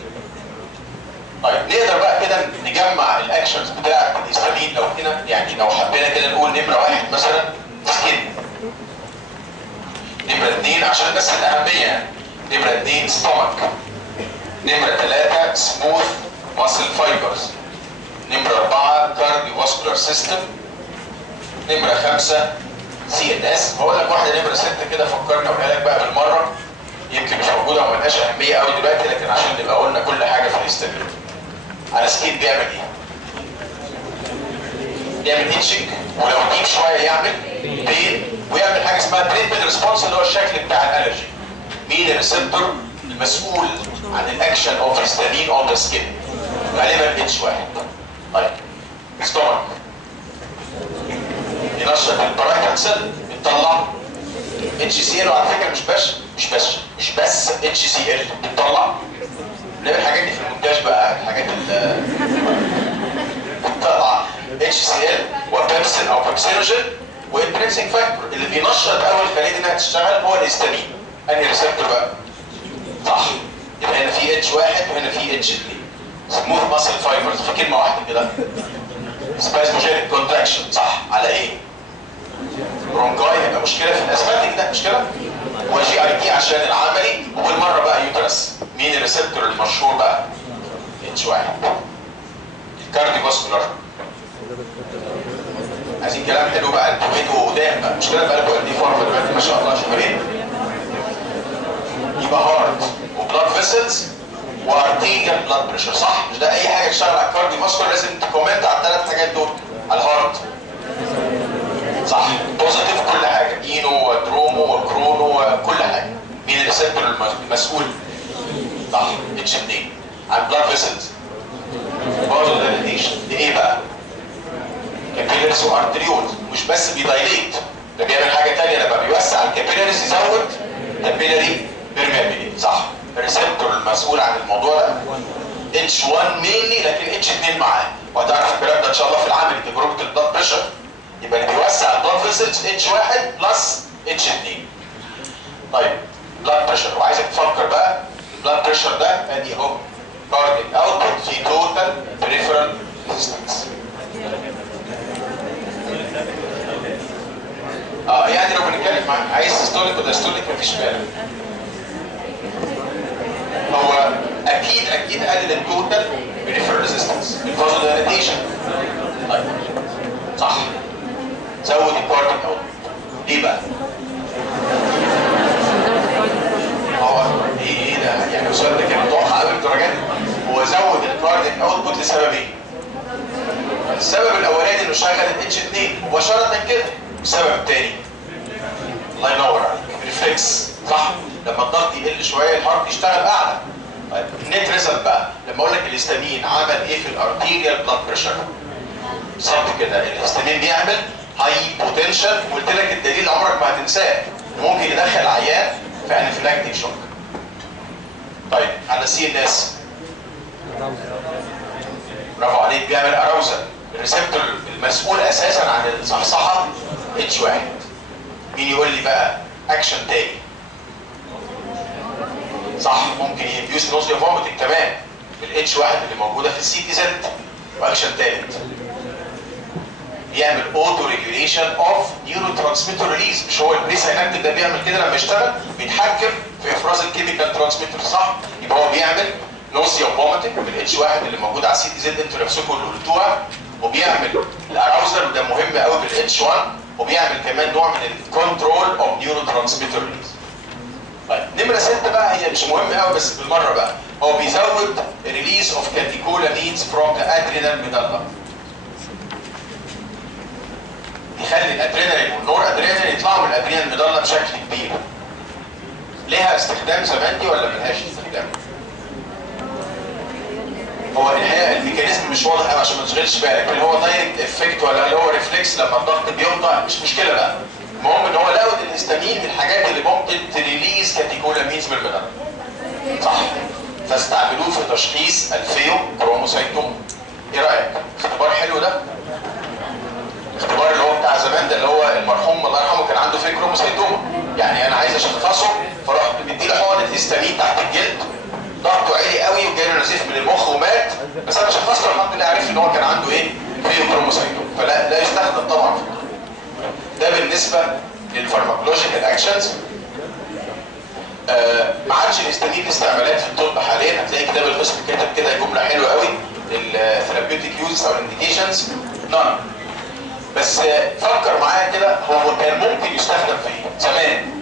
طيب نقدر بقى كده نجمع الاكشنز بتاعت الهيستامين لو كده، يعني لو حبينا كده نقول نمره 1 مثلا سكين، نمره 2 عشان بس الاهميه يعني، نمره 2 ستومك، نمره 3 سموث ماسل فايبرز، نمره 4 كارديو فاسكولار سيستم، نمره 5 سي ان اس. هقول لك واحده نمره 6 كده فكرنا اقولها لك بقى بالمره، يمكن مش موجوده وما لهاش اهميه قوي دلوقتي، لكن عشان نبقى قلنا كل حاجه في الهيستامين. على سكيل بيعمل ايه؟ بيعمل هيتشنج، ولو ديب شويه يعمل بين، ويعمل حاجه اسمها تريتمنت ريسبونس اللي هو الشكل بتاع الالرجي. مين الريسبتور المسؤول عن الاكشن اوف هيستامين اون ذا سكين؟ غالبا اتش واحد. طيب ستومك ينشط البرايتال سيل، بتطلع اتش سي ال، وعلى فكره مش بس اتش سي ال بتطلع. نلاقي الحاجات دي في المونتاج بقى، الحاجات اللي بتطلع اتش سي ال وبيبسين او بيبسينوجين وانترنسيك فاكتور. اللي بينشط اول خليه انها تشتغل هو الهيستامين. انهي ريسبتور بقى؟ صح، يبقى هنا في اتش واحد وهنا في اتش 2. سموث ماسل فايبرز في كلمه واحده كده، سبازموجينيك كونتراكشن. صح، على ايه؟ برونكاي. يبقى مشكله في الاسباتيك ده مشكله، وجي اي تي عشان العملي، وبالمره بقى يوترس. مين الريسبتور المشهور بقى؟ اتش واحد. الكارديوفاسكولار. عايزين كلام حلو بقى، انتوا بقيتوا قدام بقى، مشكله بقى لكم قد ايه فورمه دلوقتي ما شاء الله شغالين. يبقى هارت وبلاد فيسلز وارتيريال بلاد بريشر. صح؟ مش ده اي حاجه تشتغل على الكارديوفاسكولار لازم تكومنت على الثلاث حاجات دول. على الهارت صح، بوزيتيف كل حاجه، اينو ودرومو وكرونو وكل حاجه. مين الريسبتور المسؤول؟ صح، اتش 2. على البلاد فيسلز برضه دايليتيشن. دي ايه بقى؟ كابيلاريز وارتريول. مش بس بيدايليت، ده بيعمل حاجه ثانيه، لما بيوسع الكابيلاريز يزود كابيلاري بيرميابيليتي. صح، الريسبتور المسؤول عن الموضوع ده اتش 1 مينلي، لكن اتش 2 معاه، وهتعرف الكلام ده ان شاء الله في العمل تجربه البلاد بريشر. يبقى اللي بيوسع البلاد فيسلز اتش 1 بلس اتش 2. طيب بلاد بريشر، وعايزك تفكر بقى البلاد بريشر ده ادي اهو كارديك اوتبوت في توتال بريفرال ريزيستنس. يعني لو بنتكلم عن عايز سيستوليك ولا ستوليك مفيش بالك. هو اكيد قلل التوتال بريفرال ريزيستنس الفازودايليتيشن. طيب صح، زود الكارديك اوتبوت. ليه بقى؟ هو ايه ده؟ يعني السؤال ده كان متوقع قوي بالدرجات دي. هو زود الكارديك اوتبوت لسببين. السبب الاولاني انه شغل الاتش 2 مباشره كده. السبب الثاني الله ينور عليك ريفلكس. صح، لما الضغط يقل شويه الهارت يشتغل اعلى. طيب النت ريزلت بقى، لما اقول لك الهيستامين عمل ايه في الارتيريال بلاد بريشر؟ بالظبط كده، الهيستامين بيعمل هاي بوتنشال، وقلت لك الدليل اللي عمرك ما هتنساه، ممكن يدخل عيان في انفلاكتيك شوك. طيب على سي ان اس، برافو عليك، بيعمل اراوزل. الريسبتور المسؤول اساسا عن الصحصحه اتش 1. مين يقول لي بقى اكشن تاني؟ صح، ممكن يديوس نوزيا فوميتنج. تمام، الاتش 1 اللي موجوده في السي تي زد. واكشن تالت بيعمل اوتو ريجوليشن اوف نيورو ترانسميتر ريليز. مش هو البري ساينابتيك ده بيعمل كده لما يشتغل؟ بيتحكم في افراز الكيميكال ترانسميتر. صح، يبقى هو بيعمل نوزيا فوميتنج بالاتش 1 اللي موجود على السي تي زد انتوا نفسكم اللي قلتوها، وبيعمل الاراوزل وده مهم قوي بالاتش 1، وبيعمل كمان نوع من الكنترول اوف نيورو ترانسميتر ريليز. طيب نمره 6 بقى هي مش مهم قوي بس بالمره بقى، هو بيزود ريليز اوف كاتيكولامينز فروم ذا ادرينال ميدالا. يخلي الادرينالين والنور ادرينالين يطلعوا من الادرينال ميدالا بشكل كبير. ليها استخدام زمان دي ولا ملهاش استخدام؟ هو الحقيقه الميكانيزم مش واضح قوي عشان ما تشغلش بالك، هل هو دايركت افكت ولا هل هو ريفلكس لما الضغط بيوطى؟ مش مشكله بقى. المهم ان هو لقوا ان الهيستامين من الحاجات اللي ممكن تريليز كاتيكولامينز من الميدالا. صح، فاستعملوه في تشخيص الفيو كروموسايتوم. ايه رايك؟ اختبار حلو ده؟ الاختبار اللي هو بتاع زمان ده اللي هو المرحوم الله يرحمه كان عنده فيه كروموسايتوما. يعني انا عايز اشخصه فرحت مديله حقنه هيستامين تحت الجلد، ضغطه عالي قوي وجاله نزيف من المخ ومات، بس انا شخصته الحمد لله عرفت ان هو كان عنده ايه؟ فيه كروموسايتوم. فلا يستخدم طبعا. ده بالنسبه للفارماكولوجيكال اكشنز. ما عادش الهيستامين استعمالات في الطب حاليا. هتلاقي كتاب القسم كاتب كده جمله حلوه قوي، الثيرابيوتيك يوز او الانديكيشنز نون. بس فكر معايا كده، هو كان ممكن يستخدم في ايه؟ زمان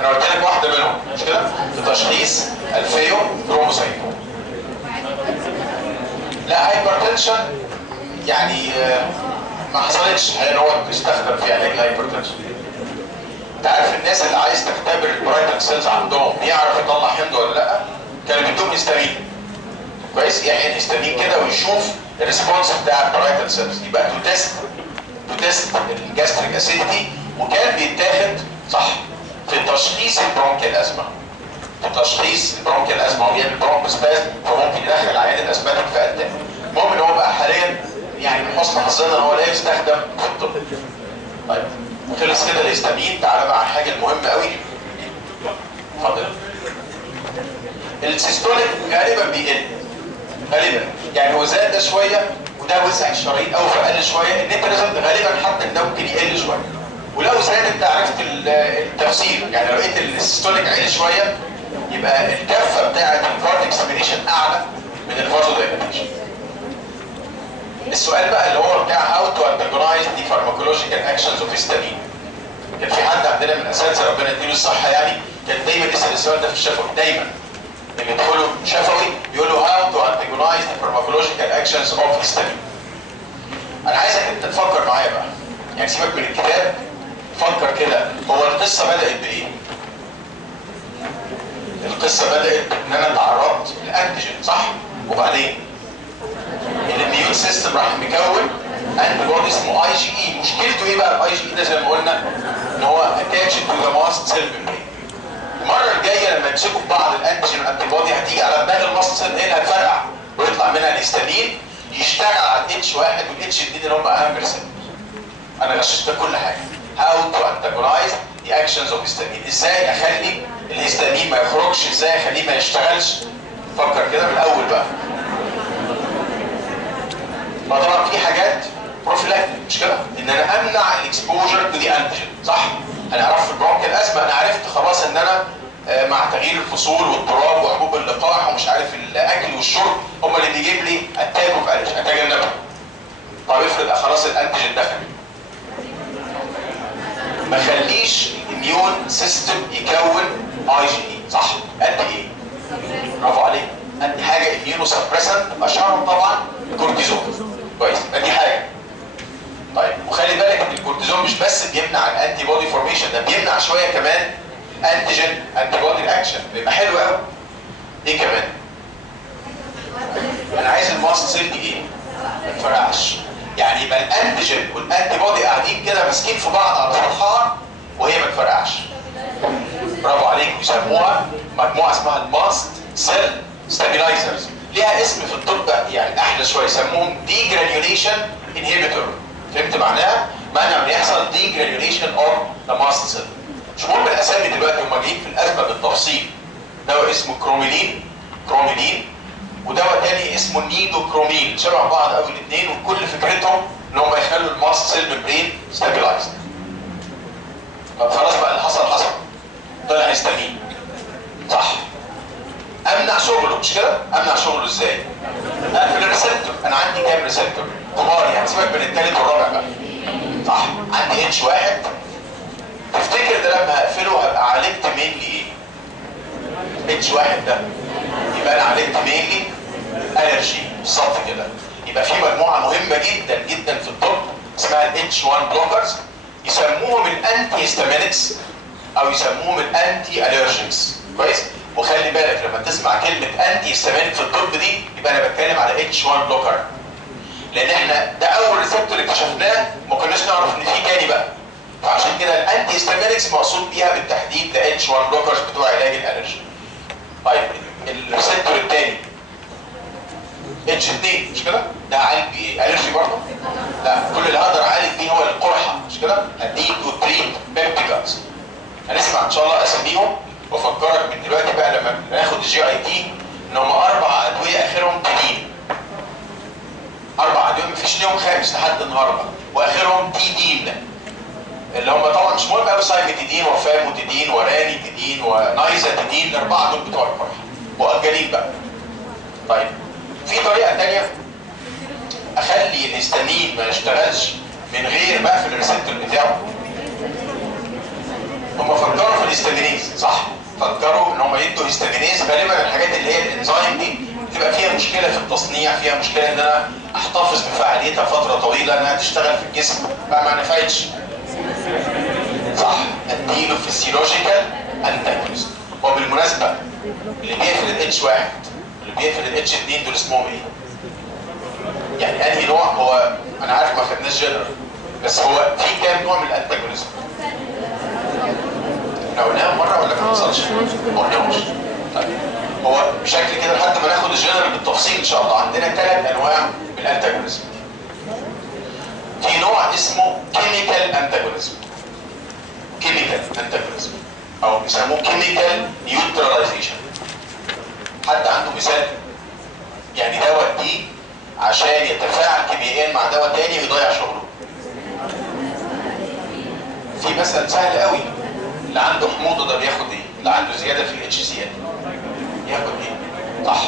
انا قلت لك واحده منهم مش كده؟ في تشخيص الفيو كروموسايتوم. لا هايبرتنشن يعني ما حصلتش ان هو يستخدم في علاج الهايبرتنشن. انت عارف الناس اللي عايز تختبر البرايتال سيلز عندهم يعرف يطلع حمض ولا لا؟ كانوا بيدوهم هيستامين. كويس؟ يعني هيستامين كده ويشوف الريسبونس بتاع البرايتال سيلز، يبقى تو تيست الجاستريك اسيديتي، وكان بيتاخد صح في تشخيص البرونكيال ازمه. في تشخيص البرونكيال ازمه ويعمل برونكوسبازم، فممكن يدخل عيان الاسباتيك في اتاك. المهم ان هو بقى حاليا يعني من حسن حظنا ان هو لا يستخدم في الطب. طيب خلص كده الهيستامين، تعالى بقى على الحاجه المهمه قوي. اتفضل. السيستوليك غالبا بيقل غالبا، يعني هو زاد ده شويه وده وسع الشرايين قوي فقل شويه، النيتريزم غالبا حتى ده ممكن يقل شويه. ولو زاد انت عرفت التفسير، يعني لو لقيت السيستوليك عالي شويه يبقى الكفه بتاعت الكارديك سبيريشن اعلى من الفازو دايلاتيشن. السؤال بقى اللي هو بتاع هاو تو انتاجونايز دي فارماكولوجيكال اكشنز اوف هيستامين. كان في حد عندنا من الاساتذه ربنا يديله الصحه يعني كان دايما يسال السؤال ده في الشفوي، دايما اللي يدخلوا شفوي يقول له هاو تو انتاجونايز دي فارماكولوجيكال اكشنز اوف هيستامين. انا عايزك انت تفكر معايا بقى، يعني سيبك من الكتاب، فكر كده هو القصه بدات بايه؟ القصه بدات ان انا تعرضت لانتيجين صح؟ وبعدين الاميون سيستم راح مكون انتي بودي اسمه اي جي اي. مشكلته ايه بقى الاي جي اي ده؟ زي ما قلنا ان هو اتاتشد تو ذا ماست سيل ميمبرين. المره الجايه لما يمسكوا في بعض الانتيجين والانتي بودي هتيجي على دماغ الماست سيل هنا هتفرقع ويطلع منها الهيستامين يشتغل على الاتش 1 والاتش 2 اللي هم اهم ريسبتور. انا غششت كل حاجه. هاو تو انتاجونايز دي اكشنز اوف هيستامين، ازاي اخلي الهيستامين ما يخرجش، ازاي اخليه ما يشتغلش. فكر كده من الاول بقى. طبعا في حاجات بروفيلاكتيك مش كده؟ ان انا امنع الاكسبوجر تو دي انتيجين صح؟ انا عرفت في البرونكيال ازمه انا عرفت خلاص ان انا مع تغيير الفصول واضطراب وحبوب اللقاح ومش عارف الاكل والشرب هم اللي بيجيب لي اتاك اوف الرجي، اتجنبها. طب افرض خلاص الانتيجين دخل، ما خليش الاميون سيستم يكون اي جي اي صح؟ قد ايه؟ برافو عليك، ادي حاجه اميونو سبريسنت اشهرهم طبعا الكورتيزون. كويس، ادي حاجه. طيب وخلي بالك ان الكورتيزون مش بس بيمنع الانتي بودي فورميشن، ده بيمنع شويه كمان انتيجين انتي بودي اكشن، بيبقى حلو قوي. ايه كمان؟ انا عايز الماست سيل دي ايه؟ ما تفرقعش. يعني يبقى الانتيجين والانتي بودي قاعدين كده ماسكين في بعض على سطحها وهي ما تفرقعش. برافو عليك، بيسموها مجموعه اسمها الماست سيل ستابيلايزرز، ليها اسم في الطب يعني احلى شويه، يسموهم دي جرانيوليشن انهبيتور. فهمت معناها؟ معنى ان يحصل دي جرانيوليشن اوف ذا ماست سيل. مش مهم الاسامي دلوقتي، هم جايين في الازمه بالتفصيل. دواء اسمه كروميلين ودواء تاني اسمه نيدوكرومين، شبه بعض قوي الاثنين، وكل فكرتهم ان هم يخلوا الماست سيل ميمبرين ستابيلايزد. طب خلاص بقى اللي حصل حصل، طلع هيستامين صح؟ امنع شغله مش كده؟ امنع شغله ازاي؟ اقفل الريسبتور. انا عندي كام ريسبتور؟ كبار يعني، سيبك من الثالث والرابع بقى صح؟ عندي اتش 1. تفتكر ده لما هقفله هبقى عالجت مينلي ايه؟ اتش 1 ده يبقى انا عالجت مينلي الرجي بالظبط كده. يبقى في مجموعه مهمه جدا جدا في الطب اسمها الاتش 1 بلوكرز، يسموهم الانتي هيستامينكس او يسموهم الانتي الرجيكس. كويس؟ وخلي بالك لما تسمع كلمه انتي هيستامينك في الطب دي يبقى انا بتكلم على اتش 1 بلوكر، لان احنا ده اول ريسبتور اكتشفناه ما كناش نعرف ان في تاني بقى، فعشان كده الانتي هيستامينكس مقصود بيها بالتحديد ده اتش 1 بلوكرز بتوع علاج الالرجي. طيب الريسبتور الثاني اتش 2 مش كده؟ ده هعالج بيه ايه؟ الرجي برضه؟ لا، كل اللي هقدر اعالج بيه هو القرحه مش كده؟ اديك وتريد بيبتيكاز. هنسمع ان شاء الله اساميهم، وافكرك من دلوقتي بقى لما ناخد الجي اي تي ان هم 4 ادويه اخرهم تنين. 4 ادويه مفيش ليهم خامس لحد النهارده، واخرهم تيدين اللي هم طبعا مش مهم قوي، سايفيتيدين وفاموتيدين ورانيتيدين ونايزاتيدين، الاربعه دول بتوع القرحه مؤجلين بقى. طيب في طريقه ثانيه اخلي الهستامين ما يشتغلش من غير ما اقفل الريسبتور بتاعه؟ هم فكروا في الهيستامينيز، صح؟ فكروا ان هم يدوا هيستامينيز. غالبا الحاجات اللي هي الانزيم دي بتبقى فيها مشكله في التصنيع، فيها مشكله ان انا احتفظ بفعاليتها فتره طويله، انها تشتغل في الجسم بقى ما نفعتش. صح؟ اديله فيسيولوجيكال انتاجونست. وبالمناسبه اللي بيقفل الاتش 1 واللي بيقفل الاتش 2 دول اسمهم ايه؟ يعني انهي نوع؟ هو انا عارف ما خدناش جنرال، بس هو في كام نوع من الانتاجونيزم؟ احنا قلناهم مره ولا ما حصلش؟ ما قلناهمش. طيب هو بشكل كده لحد ما ناخد الجنرال بالتفصيل ان شاء الله. عندنا 3 انواع من الانتاجونيزم. في نوع اسمه كيميكال انتاجونيزم. كيميكال انتاجونيزم او بيسموه كيميكال نيوتراليزيشن. حد عنده مثال؟ يعني دواء دي عشان يتفاعل كيميائيا مع دواء تاني ويضيع شغله. في مثل سهل قوي، اللي عنده حموضه ده بياخد ايه؟ اللي عنده زياده في الاتش سي ال ياخد ايه؟ صح،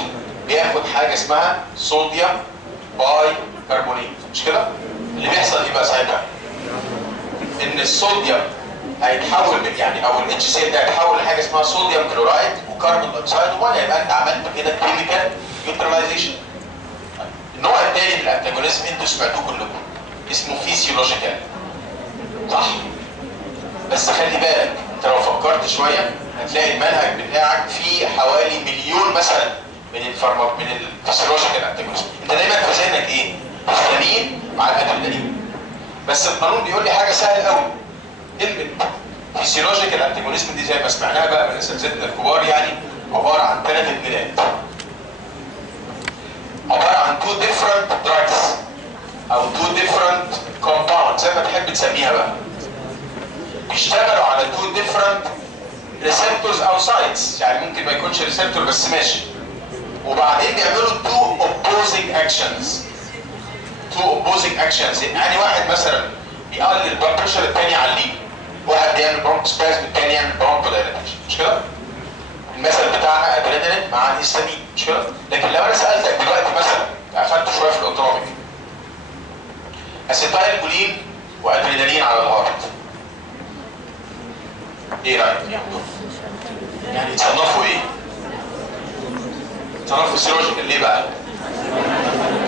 بياخد حاجه اسمها صوديوم باي كربونيت، مش كده؟ اللي بيحصل ايه بقى ساعتها؟ ان الصوديوم هيتحول يعني او الاتش سي ال ده هيتحول لحاجه اسمها صوديوم كلورايد وكربون دايوكسيد وميه، يبقى انت عملت كده كيميكال نيوتراليزيشن. النوع الثاني من الانتاجونيزم انتوا سمعتوه كلكم، اسمه فيسيولوجيكال، صح؟ بس خلي بالك انت لو فكرت شويه هتلاقي المنهج بتاعك فيه حوالي مليون مثلا من الفيسيولوجيكال انتاجونيزم. انت دايما في ذهنك ايه؟ هيستامين مع الادرينالين. بس القانون بيقول لي حاجه سهله قوي، كلمه فيسيولوجيكال انتاجونيزم دي زي ما سمعناها بقى من اساتذتنا الكبار يعني عباره عن 3 اتنينات، عباره عن 2 different drugs او 2 different compounds زي ما تحب تسميها بقى، بيشتغلوا على 2 different receptors او sites، يعني ممكن ما يكونش ريسبتور بس ماشي، وبعدين بيعملوا 2 opposing actions. 2 opposing actions يعني واحد مثلا بيقلل البلد بريشر الثاني يعليه، واحد بيعمل برونكوسبازم الثاني يعمل برونكودايلاتيشن، مش كده؟ المثل بتاعنا ادرينالين مع الهيستامين، مش كده؟ لكن لو انا سالتك دلوقتي مثلا اخدت شويه في الاوتوميك اسيتايل كولين وادرينالين على الهارت، ايه رايك؟ يعني يتصنفوا ايه؟ يتصنفوا فيسيولوجيكال ليه بقى؟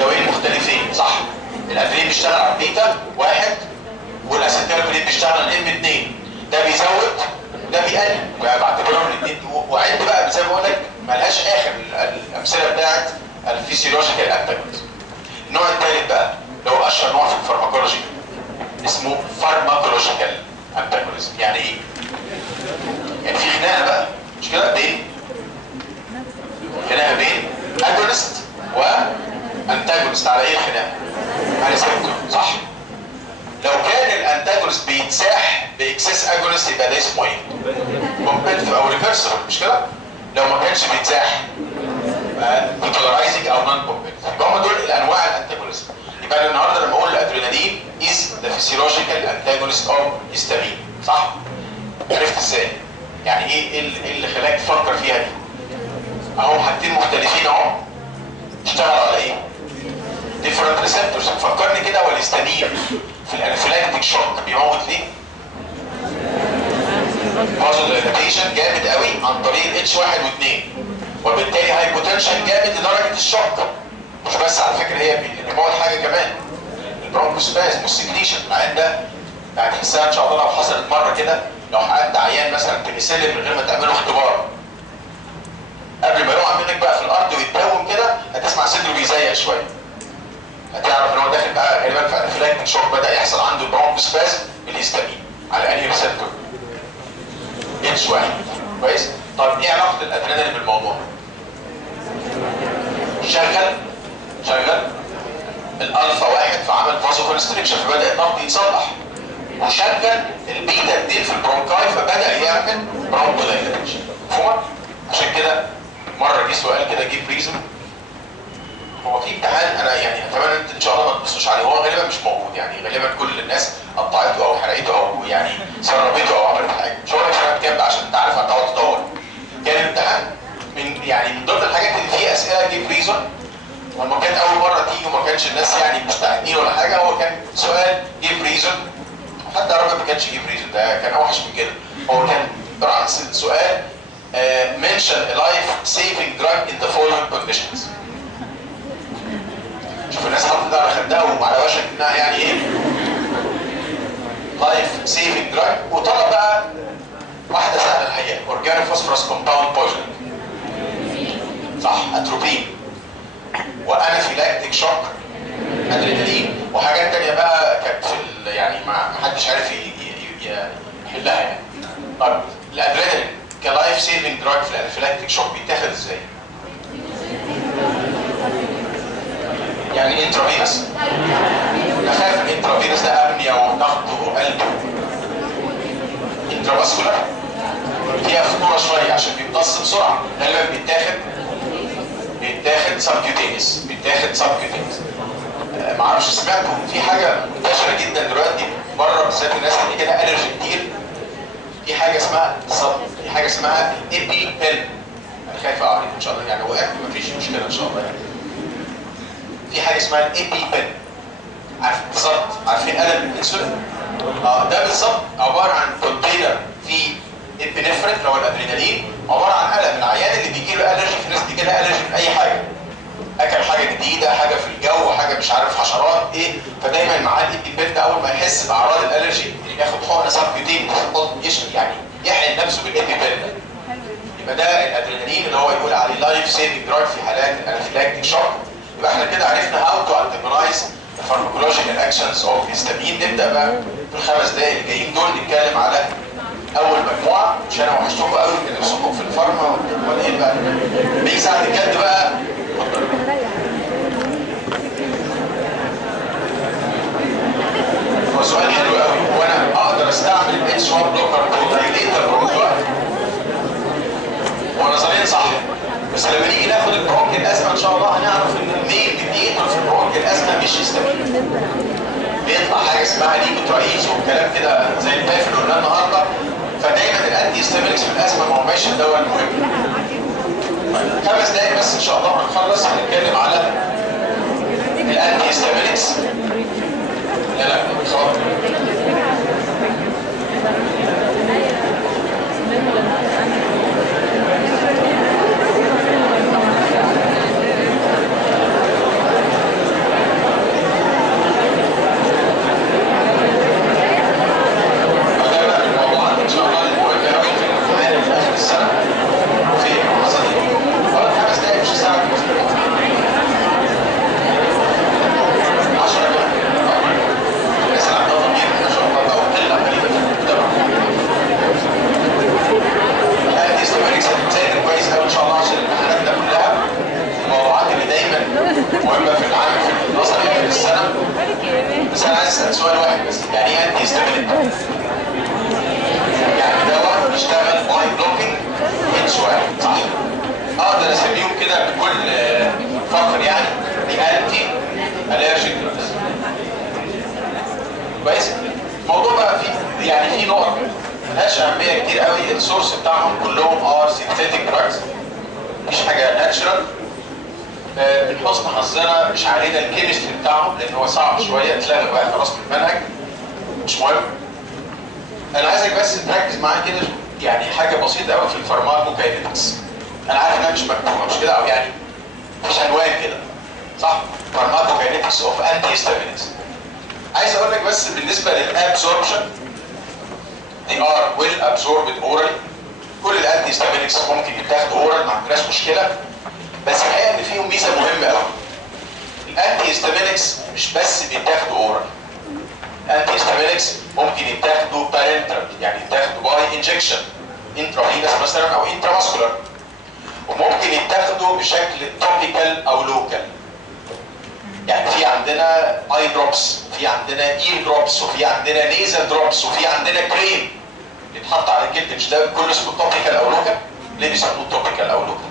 دوايين مختلفين، صح؟ الادرينالين بيشتغل على البيتا 1 والاسيتايل كولين بيشتغل على الام 2، ده بيزود وده بيقلل، بعتبرهم الاثنين. وعد بقى زي ما بقول لك مالهاش اخر الامثله بتاعت الفيسيولوجيكال انتاجونيزم. النوع الثالث بقى لو اشهر نوع في الفارماكولوجي اسمه فارماكولوجيكال انتاجونيزم. يعني ايه؟ يعني في خناقه بقى، مش كده؟ خناقه بين اجونست وانتاجونست. على ايه الخناقه؟ على ريسبتور، صح؟ لو كان الانتاجونست بيتساح باكسس اجونست يبقى ده اسمه ايه؟ كومبيتيتيف او ريفرسبل، مش كده؟ لو ما كانش بيتساح يبقى بوتولارايزنج او نون كومبيتيتيف. يبقى هم دول الانواع الانتاجونست. يبقى انا النهارده لما اقول الادرينالين از ذا فيسيولوجيكال انتاجونست اوف هيستامين، صح؟ عرفت ازاي؟ يعني ايه اللي خلاك تفكر فيها دي؟ اهو حاجتين مختلفين اهو اشتغلوا على ايه؟ ديفرنت ريسبتورز. فكرني كده، والهيستامين في الانافيلاكتيك شوك بيموت ليه؟ فازو دايلاتيشن جامد قوي عن طريق الاتش 1 و2، وبالتالي هايبوتنشن جامد لدرجه الشوك. مش بس على فكره هي بيموت حاجه كمان، البرونكوسبازم والسكريشن. العيان ده يعني تحسها ان شاء الله لو حصلت مره كده، لو حد عيان مثلا بنسلم من غير ما تعمله اختبار، قبل ما يقع منك بقى في الارض ويتدوم كده هتسمع صدره بيزيق شويه، هتعرف ان هو داخل بقى غالبا في انافيلاكتيك شوك، بدا يحصل عنده برونكوسبازم بالهيستامين. على انهي ريسبتور؟ اتش 1. كويس؟ طيب ايه علاقه الادرينالين بالموضوع؟ شغل الالفا 1 فعمل فازو كونستريكشن فبدا الضغط يتصلح، وشغل البيتا 2 في البرونكاي فبدا يعمل برونكودايلاتيشن. مفهوم؟ عشان كده مره جه سؤال كده جيب ريزون، هو في امتحان انا يعني اتمنى انت ان شاء الله ما تبصوش عليه، هو غالبا مش موجود، يعني غالبا كل الناس قطعته او حرقته او يعني سربته او عملت حاجه، مش هقول لك سنه كام بقى عشان انت عارف هتقعد تدور. كان الامتحان من ضمن الحاجات اللي فيه اسئله جيب ريزون لما كانت اول مره تيجي وما كانش الناس يعني مستعدين ولا حاجه، هو كان سؤال جيب ريزون، حتى ربما ما كانش جيب ريزون، ده كان اوحش من كده. هو كان راس السؤال mention a life saving drug in the following conditions. شوف الناس حطت ده على خدها وعلى وشك انها يعني ايه لايف سيفنج دراج، وطلب بقى واحده سهله الحقيقه، اورجانيك فوسفورس كومباوند بويزن. صح، اتروبين وانافيلاكتيك شوك، ادرينالين، وحاجات تانيه بقى كانت في يعني ما حدش عارف يحلها يعني. طيب الادرينالين كلايف سيفنج دراج في الانافيلاكتيك شوك بيتاخد ازاي؟ يعني انترافينس؟ نخاف الانترافينس ده ابنيه وضغط وقلب. انترافاسكولار فيها خطوره شويه عشان بيمتص بسرعه، غالبا بيتاخد سبكيوتينيس، معرفش سمعتوا في حاجه منتشره جدا دلوقتي بره بالذات الناس اللي كده الرجي كتير، في حاجه اسمها ايبي بيل. انا خايف اعرف ان شاء الله يعني وقعت مفيش مشكله ان شاء الله يعني. في حاجه اسمها الايبي بيل، عارفين قلم الانسولين؟ ده بالظبط عباره عن كونتينر فيه ابنفرين اللي هو الادرينالين، عباره عن قلم. العيان اللي بيجي له الرجي، في ناس بيجي لها الرجي من اي حاجه، اكل حاجه جديده، حاجه في الجو، حاجه مش عارف حشرات ايه، فدايما معاه الايبي بيل ده اول ما يحس باعراض الالرجي ياخد حقنه سبكيوتين يعني يحقن نفسه بالايبي بيل ده. يبقى ده الادرينالين اللي هو يقول عليه لايف سيفنج دراج في حالات الانافيلاكتيك شوك. يبقى احنا كده عرفنا هاو تو انتجرايز الفارماكولوجيكال اكشنز اوف هيستامين. نبدا بقى في الخمس دقائق الجايين دول نتكلم على اول مجموعه، عشان انا وحشتكم قوي من نفسكم في الفارما ولا ايه بقى؟ بيجي ساعه الجد بقى. هو سؤال حلو قوي، هو انا اقدر استعمل الاتش 1 بلوكر كودايليتر بروكر؟ هو نظريا صح، بس لما نيجي ناخد البرونك الازمه ان شاء الله هنعرف ان المين ميديتور في البرونك الازمه مش هيستامين، بيطلع حاجه اسمها ليكوترايز وكلام كده زي الباقي اللي قلناه النهارده. فدايما الانتي هيستامينكس في الازمه ما هماش الدواء المهم. 5 دقايق بس ان شاء الله هنخلص، هنتكلم على الانتي هيستامينكس. لا اتفضل. مهمة في العام في النظري في السنة، بس أنا عايز أسأل سؤال واحد بس، يعني إيه أنتي هيستامينيك؟ يعني دواء بيشتغل باي بلوكينج اتش 1 صح؟ أقدر أسميهم كده بكل فخر يعني أنتي أليرجيك دراجز. كويس؟ الموضوع بقى فيه يعني فيه نقط ملهاش أهمية كتير قوي، السورس بتاعهم كلهم ار سينثيتيك دراجز، مفيش حاجة ناتشرال. من حسن حظنا مش علينا الكيمستري بتاعهم لان هو صعب شويه، اتلغى بقى خلاص من المنهج، مش مهم. انا عايزك بس تركز معايا كده يعني حاجه بسيطه قوي في الفارماكوكاينetics. انا عارف انها مش مكتوبه مش كده، او يعني مش عنوان كده صح؟ فارماكوكاينetics اوف انتي هيستامينكس. عايز اقول لك بس بالنسبه للابسوربشن they are well absorbed orally. كل الانتي هيستامينكس ممكن يتاخدوا اورال، ما عندناش مشكله، بس الحقيقه ان فيهم ميزه مهمه قوي. الانتي هيستامينكس مش بس بيتاخدوا اورال، الانتي هيستامينكس ممكن يتاخدوا بارنترال، يعني يتاخدوا باي انجكشن انترافينس مثلا او انتراماسكولار، وممكن يتاخدوا بشكل توبيكال او لوكال. يعني في عندنا اي دروبس، في عندنا اير دروبس، وفي عندنا نيزل دروبس، وفي عندنا كريم يتحط على الجلد. مش ده كله اسمه توبيكال او لوكال؟ ليه بيسموه توبيكال او لوكال؟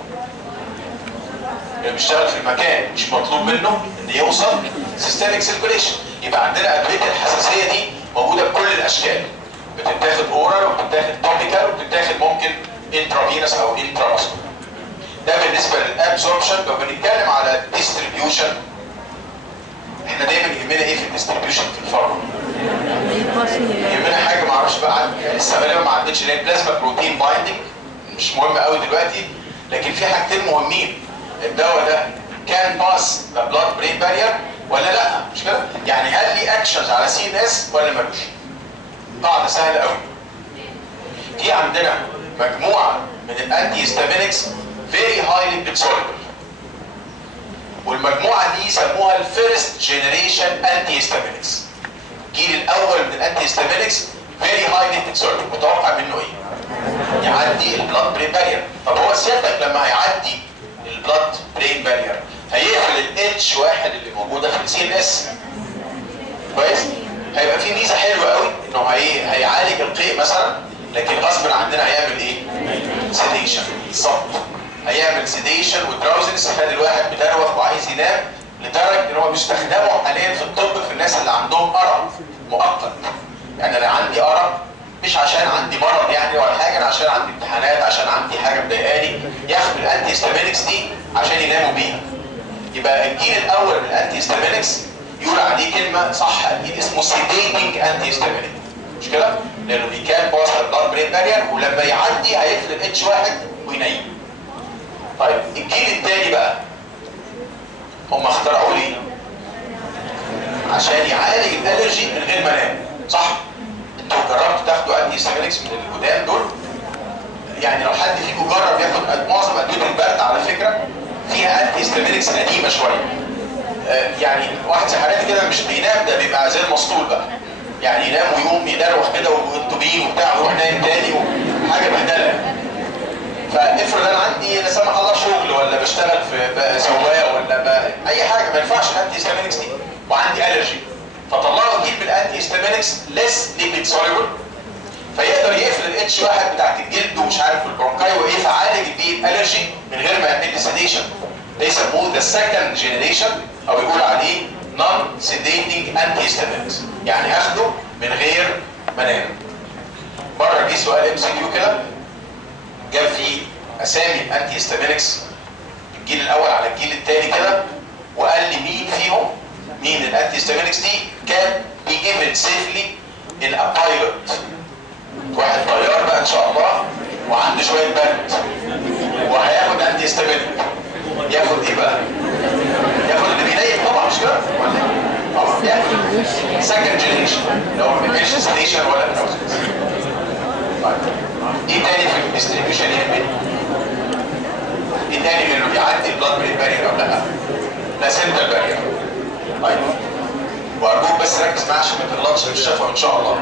اللي بيشتغل في المكان مش مطلوب منه ان يوصل سيستميك سيركوليشن. يبقى عندنا ادويه الحساسيه دي موجوده بكل الاشكال، بتتاخد اورال وبتتاخد توبيكال وبتتاخد ممكن انترافينس او انتراماسكولار. ده بالنسبه للابسوربشن. لو بنتكلم على الديستريبيوشن، احنا دايما يهمنا ايه في الديستريبيوشن في الفارما؟ يهمنا حاجه ما اعرفش بقى لسه غالبا ما عدتش، اللي هي البلازما بروتين بايندنج، مش مهم قوي دلوقتي، لكن في حاجتين مهمين. الدواء ده كان باس ذا بلاد برين بارير ولا لا؟ مش كده؟ يعني هل ليه اكشنز على سي ان اس ولا ملوش؟ قاعده سهله قوي. في عندنا مجموعه من الانتي هيستامينكس فيري هايلي بيتسولبل، والمجموعه دي يسموها الفيرست جنريشن انتي هيستامينكس. الجيل الاول من الانتي هيستامينكس فيري هايلي بيتسولبل. متوقع منه ايه؟ يعدي البلاد برين بارير. طب هو سيادتك لما هيعدي البلاد برين بارير هيقفل الاتش واحد اللي موجوده في السي ان اس. كويس؟ هيبقى في ميزه حلوه قوي انه هيعالج القيء مثلا، لكن غصب عننا هيعمل ايه؟ سيديشن. بالظبط، هيعمل سيديشن ودراوزنس، يخلي الواحد مدروخ وعايز ينام، لدرجه ان هو بيستخدموا حاليا في الطب في الناس اللي عندهم ارق مؤقت. يعني انا عندي ارق مش عشان عندي مرض يعني ولا حاجه، انا عشان عندي امتحانات، عشان عندي حاجه مضايقاني، ياخد الانتي هيستامينكس دي عشان يناموا بيها. يبقى الجيل الاول من الانتي هيستامينكس يقول عليه كلمه صح اكيد، اسمه سيديتنج انتي هيستامينك، مش كده؟ لانه بيكان باس البلاد برين بارير، ولما يعدي هيقفل الاتش واحد وينيم. طيب الجيل الثاني بقى هم اخترعوه ليه؟ عشان يعالج الالرجي من غير ما انام، صح؟ انتوا جربتوا تاخدوا انتي هيستامينكس من القدام دول؟ يعني لو حد فيكم جرب ياخد معظم ادويه البرد على فكره فيها انتي هيستامينكس قديمه شويه. يعني واحد زي حالاتي كده مش بينام، ده بيبقى زي المسطول بقى، يعني ينام ويقوم يدروخ كده وانتوبين وبتاع ويروح نايم تاني وحاجه بهدله. فافرض انا عندي لا سمح الله شغل ولا بشتغل في سواق ولا اي حاجه ما ينفعش الانتي هيستامينكس دي، وعندي الرجي، فطلعوا جيل من الانتي هيستامينكس ليس ليبيد سوليبل، فيقدر يقفل الاتش واحد بتاعت الجلد ومش عارف البرونكاي وايه، فعالج بيه الالرجي من غير ما يعمل لي سيديشن. ده يسموه ذا سكند جنريشن، او يقول عليه نون سيديتنج انتي هيستامينكس، يعني اخده من غير ما انام. مره جه سؤال ام سي كيو كده، جاب فيه اسامي الانتي هيستامينكس الجيل الاول على الجيل الثاني كده، وقال لي مين الانتي هيستامينكس دي كان بي جيفن سيفلي ان ا بايلوت. واحد طيار بقى ان شاء الله وعنده شويه برد وهياخد انتي هيستامينك، ياخد ايه بقى؟ ياخد اللي بينيم طبعا، مش كده؟ ولا طبعا ياخد سكند جنريشن لو ما بيعملش ستيشن ولا بروسس. طيب ايه تاني في الديستريبيوشن يهمني؟ ايه تاني غير انه بيعدي البلاد برين بارير او لا؟ بلاسنتا بارير. طيب وارجوك بس ركز معايا عشان ما تغلطش في الشفوي ان شاء الله.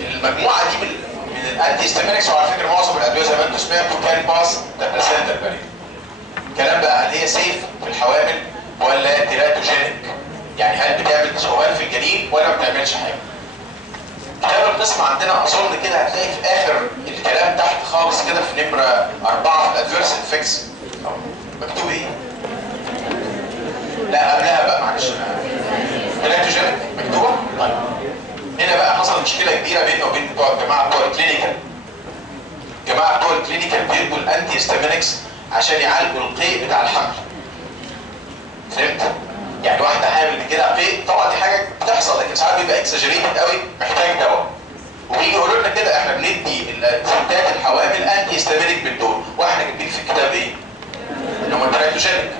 المجموعه دي من الانتي هيستامينكس، وعلى فكره معظم الادويه زي ما انتم سمعتوا كان باس ذا بلاسنتا بارير. الكلام بقى هل هي سيف في الحوامل ولا تيراتوجينيك؟ يعني هل بتعمل تشوهات في الجنين ولا ما بتعملش حاجه؟ كتاب القسم عندنا اظن كده هتلاقي في اخر الكلام تحت خالص كده في نمره 4 في الادفيرس افكتس مكتوب ايه؟ لا قبلها بقى معلش، تيراتوجينيك مكتوبه؟ طيب هنا بقى حصل مشكله كبيره بيننا وبين الجماعه بتوع الكلينيكال. الجماعه بتوع الكلينيكال بيدوا الانتي هيستامينكس عشان يعالجوا القيء بتاع الحمل. فهمت؟ يعني واحده حامل كده قيء، طبعا دي حاجه بتحصل لكن ساعات بيبقى اكسجريتد قوي محتاج دواء. وبيجي يقولوا لنا كده احنا بندي الستات الحوامل انتي هيستامينك من دول، واحنا كاتبين في الكتاب ايه؟ ان هم تيراتوجينيك.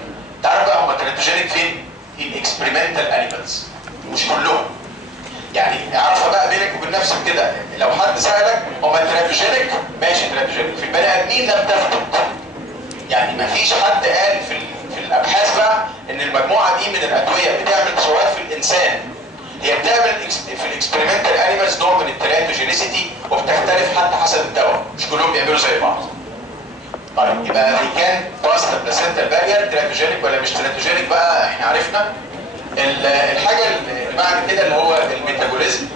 تعرف بقى هم تيراتوجينيك فين؟ الاكسبيرمنتال انيمالز، مش كلهم. يعني اعرفها بقى بينك وبين نفسك كده، لو حد سالك هم تيراتوجينيك ماشي تيراتوجينيك، في البني ادمين لم تثبت. يعني ما فيش حد قال في الابحاث بقى ان المجموعه دي من الادويه بتعمل تشوهات في الانسان. هي بتعمل في الاكسبيرمنتال انيمالز نوع من التيراتوجينيسيتي، وبتختلف حتى حسب الدواء، مش كلهم بيعملوا زي بعض. طيب يبقى كان باست بلاسنتا بارير تيراتوجينيك ولا مش تيراتوجينيك بقى احنا عرفنا. الحاجه اللي بعد كده اللي هو الميتابوليزم،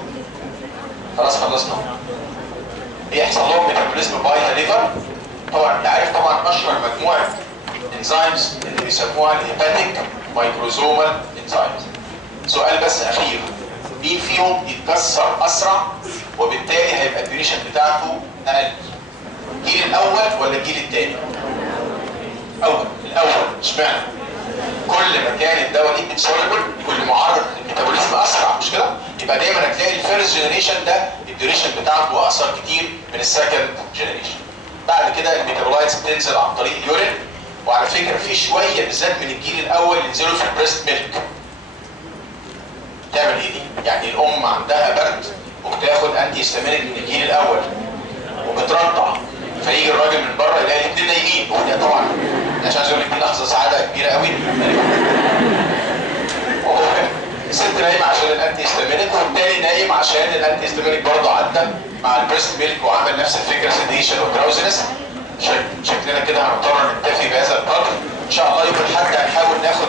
خلاص خلصنا. يحصل لهم ميتابوليزم باي ذا ليفر. طبعا انت عارف طبعا اشهر مجموعه انزيمز اللي بيسموها الهيباتيك مايكروزومال انزيمز. سؤال بس اخير، مين فيهم يتكسر اسرع وبالتالي هيبقى الديوريشن بتاعته اقل؟ الجيل الاول ولا الجيل الثاني؟ الاول اشمعنى؟ كل ما كان الدواء ليك سوليبل كل معرض للميتابوليزم اسرع، مش كده؟ يبقى دايما هتلاقي الفيرست جنريشن ده الديوريشن بتاعته اقصر كتير من السكند جنريشن. بعد كده الميتابولايتس بتنزل عن طريق اليورين، وعلى فكره في شويه بالذات من الجيل الاول ينزلوا في البريست ميلك. تعمل ايه دي؟ يعني الام عندها برد وبتاخد انتي هيستامينيك من الجيل الاول وبترضع، فيجي الراجل من بره يلاقي الاثنين نايمين، وده طبعا مش عايز اقول لك دي لحظه سعاده كبيره قوي. الست نايمه عشان الانتي هيستامينيك والتاني نايم عشان الانتي هيستامينيك برضه عدى مع البريست ميلك وعمل نفس الفكره سيديشن ودراوزنس. شكلنا كده هنضطر نكتفي بهذا القدر. ان شاء الله يوم الاحد هنحاول ناخد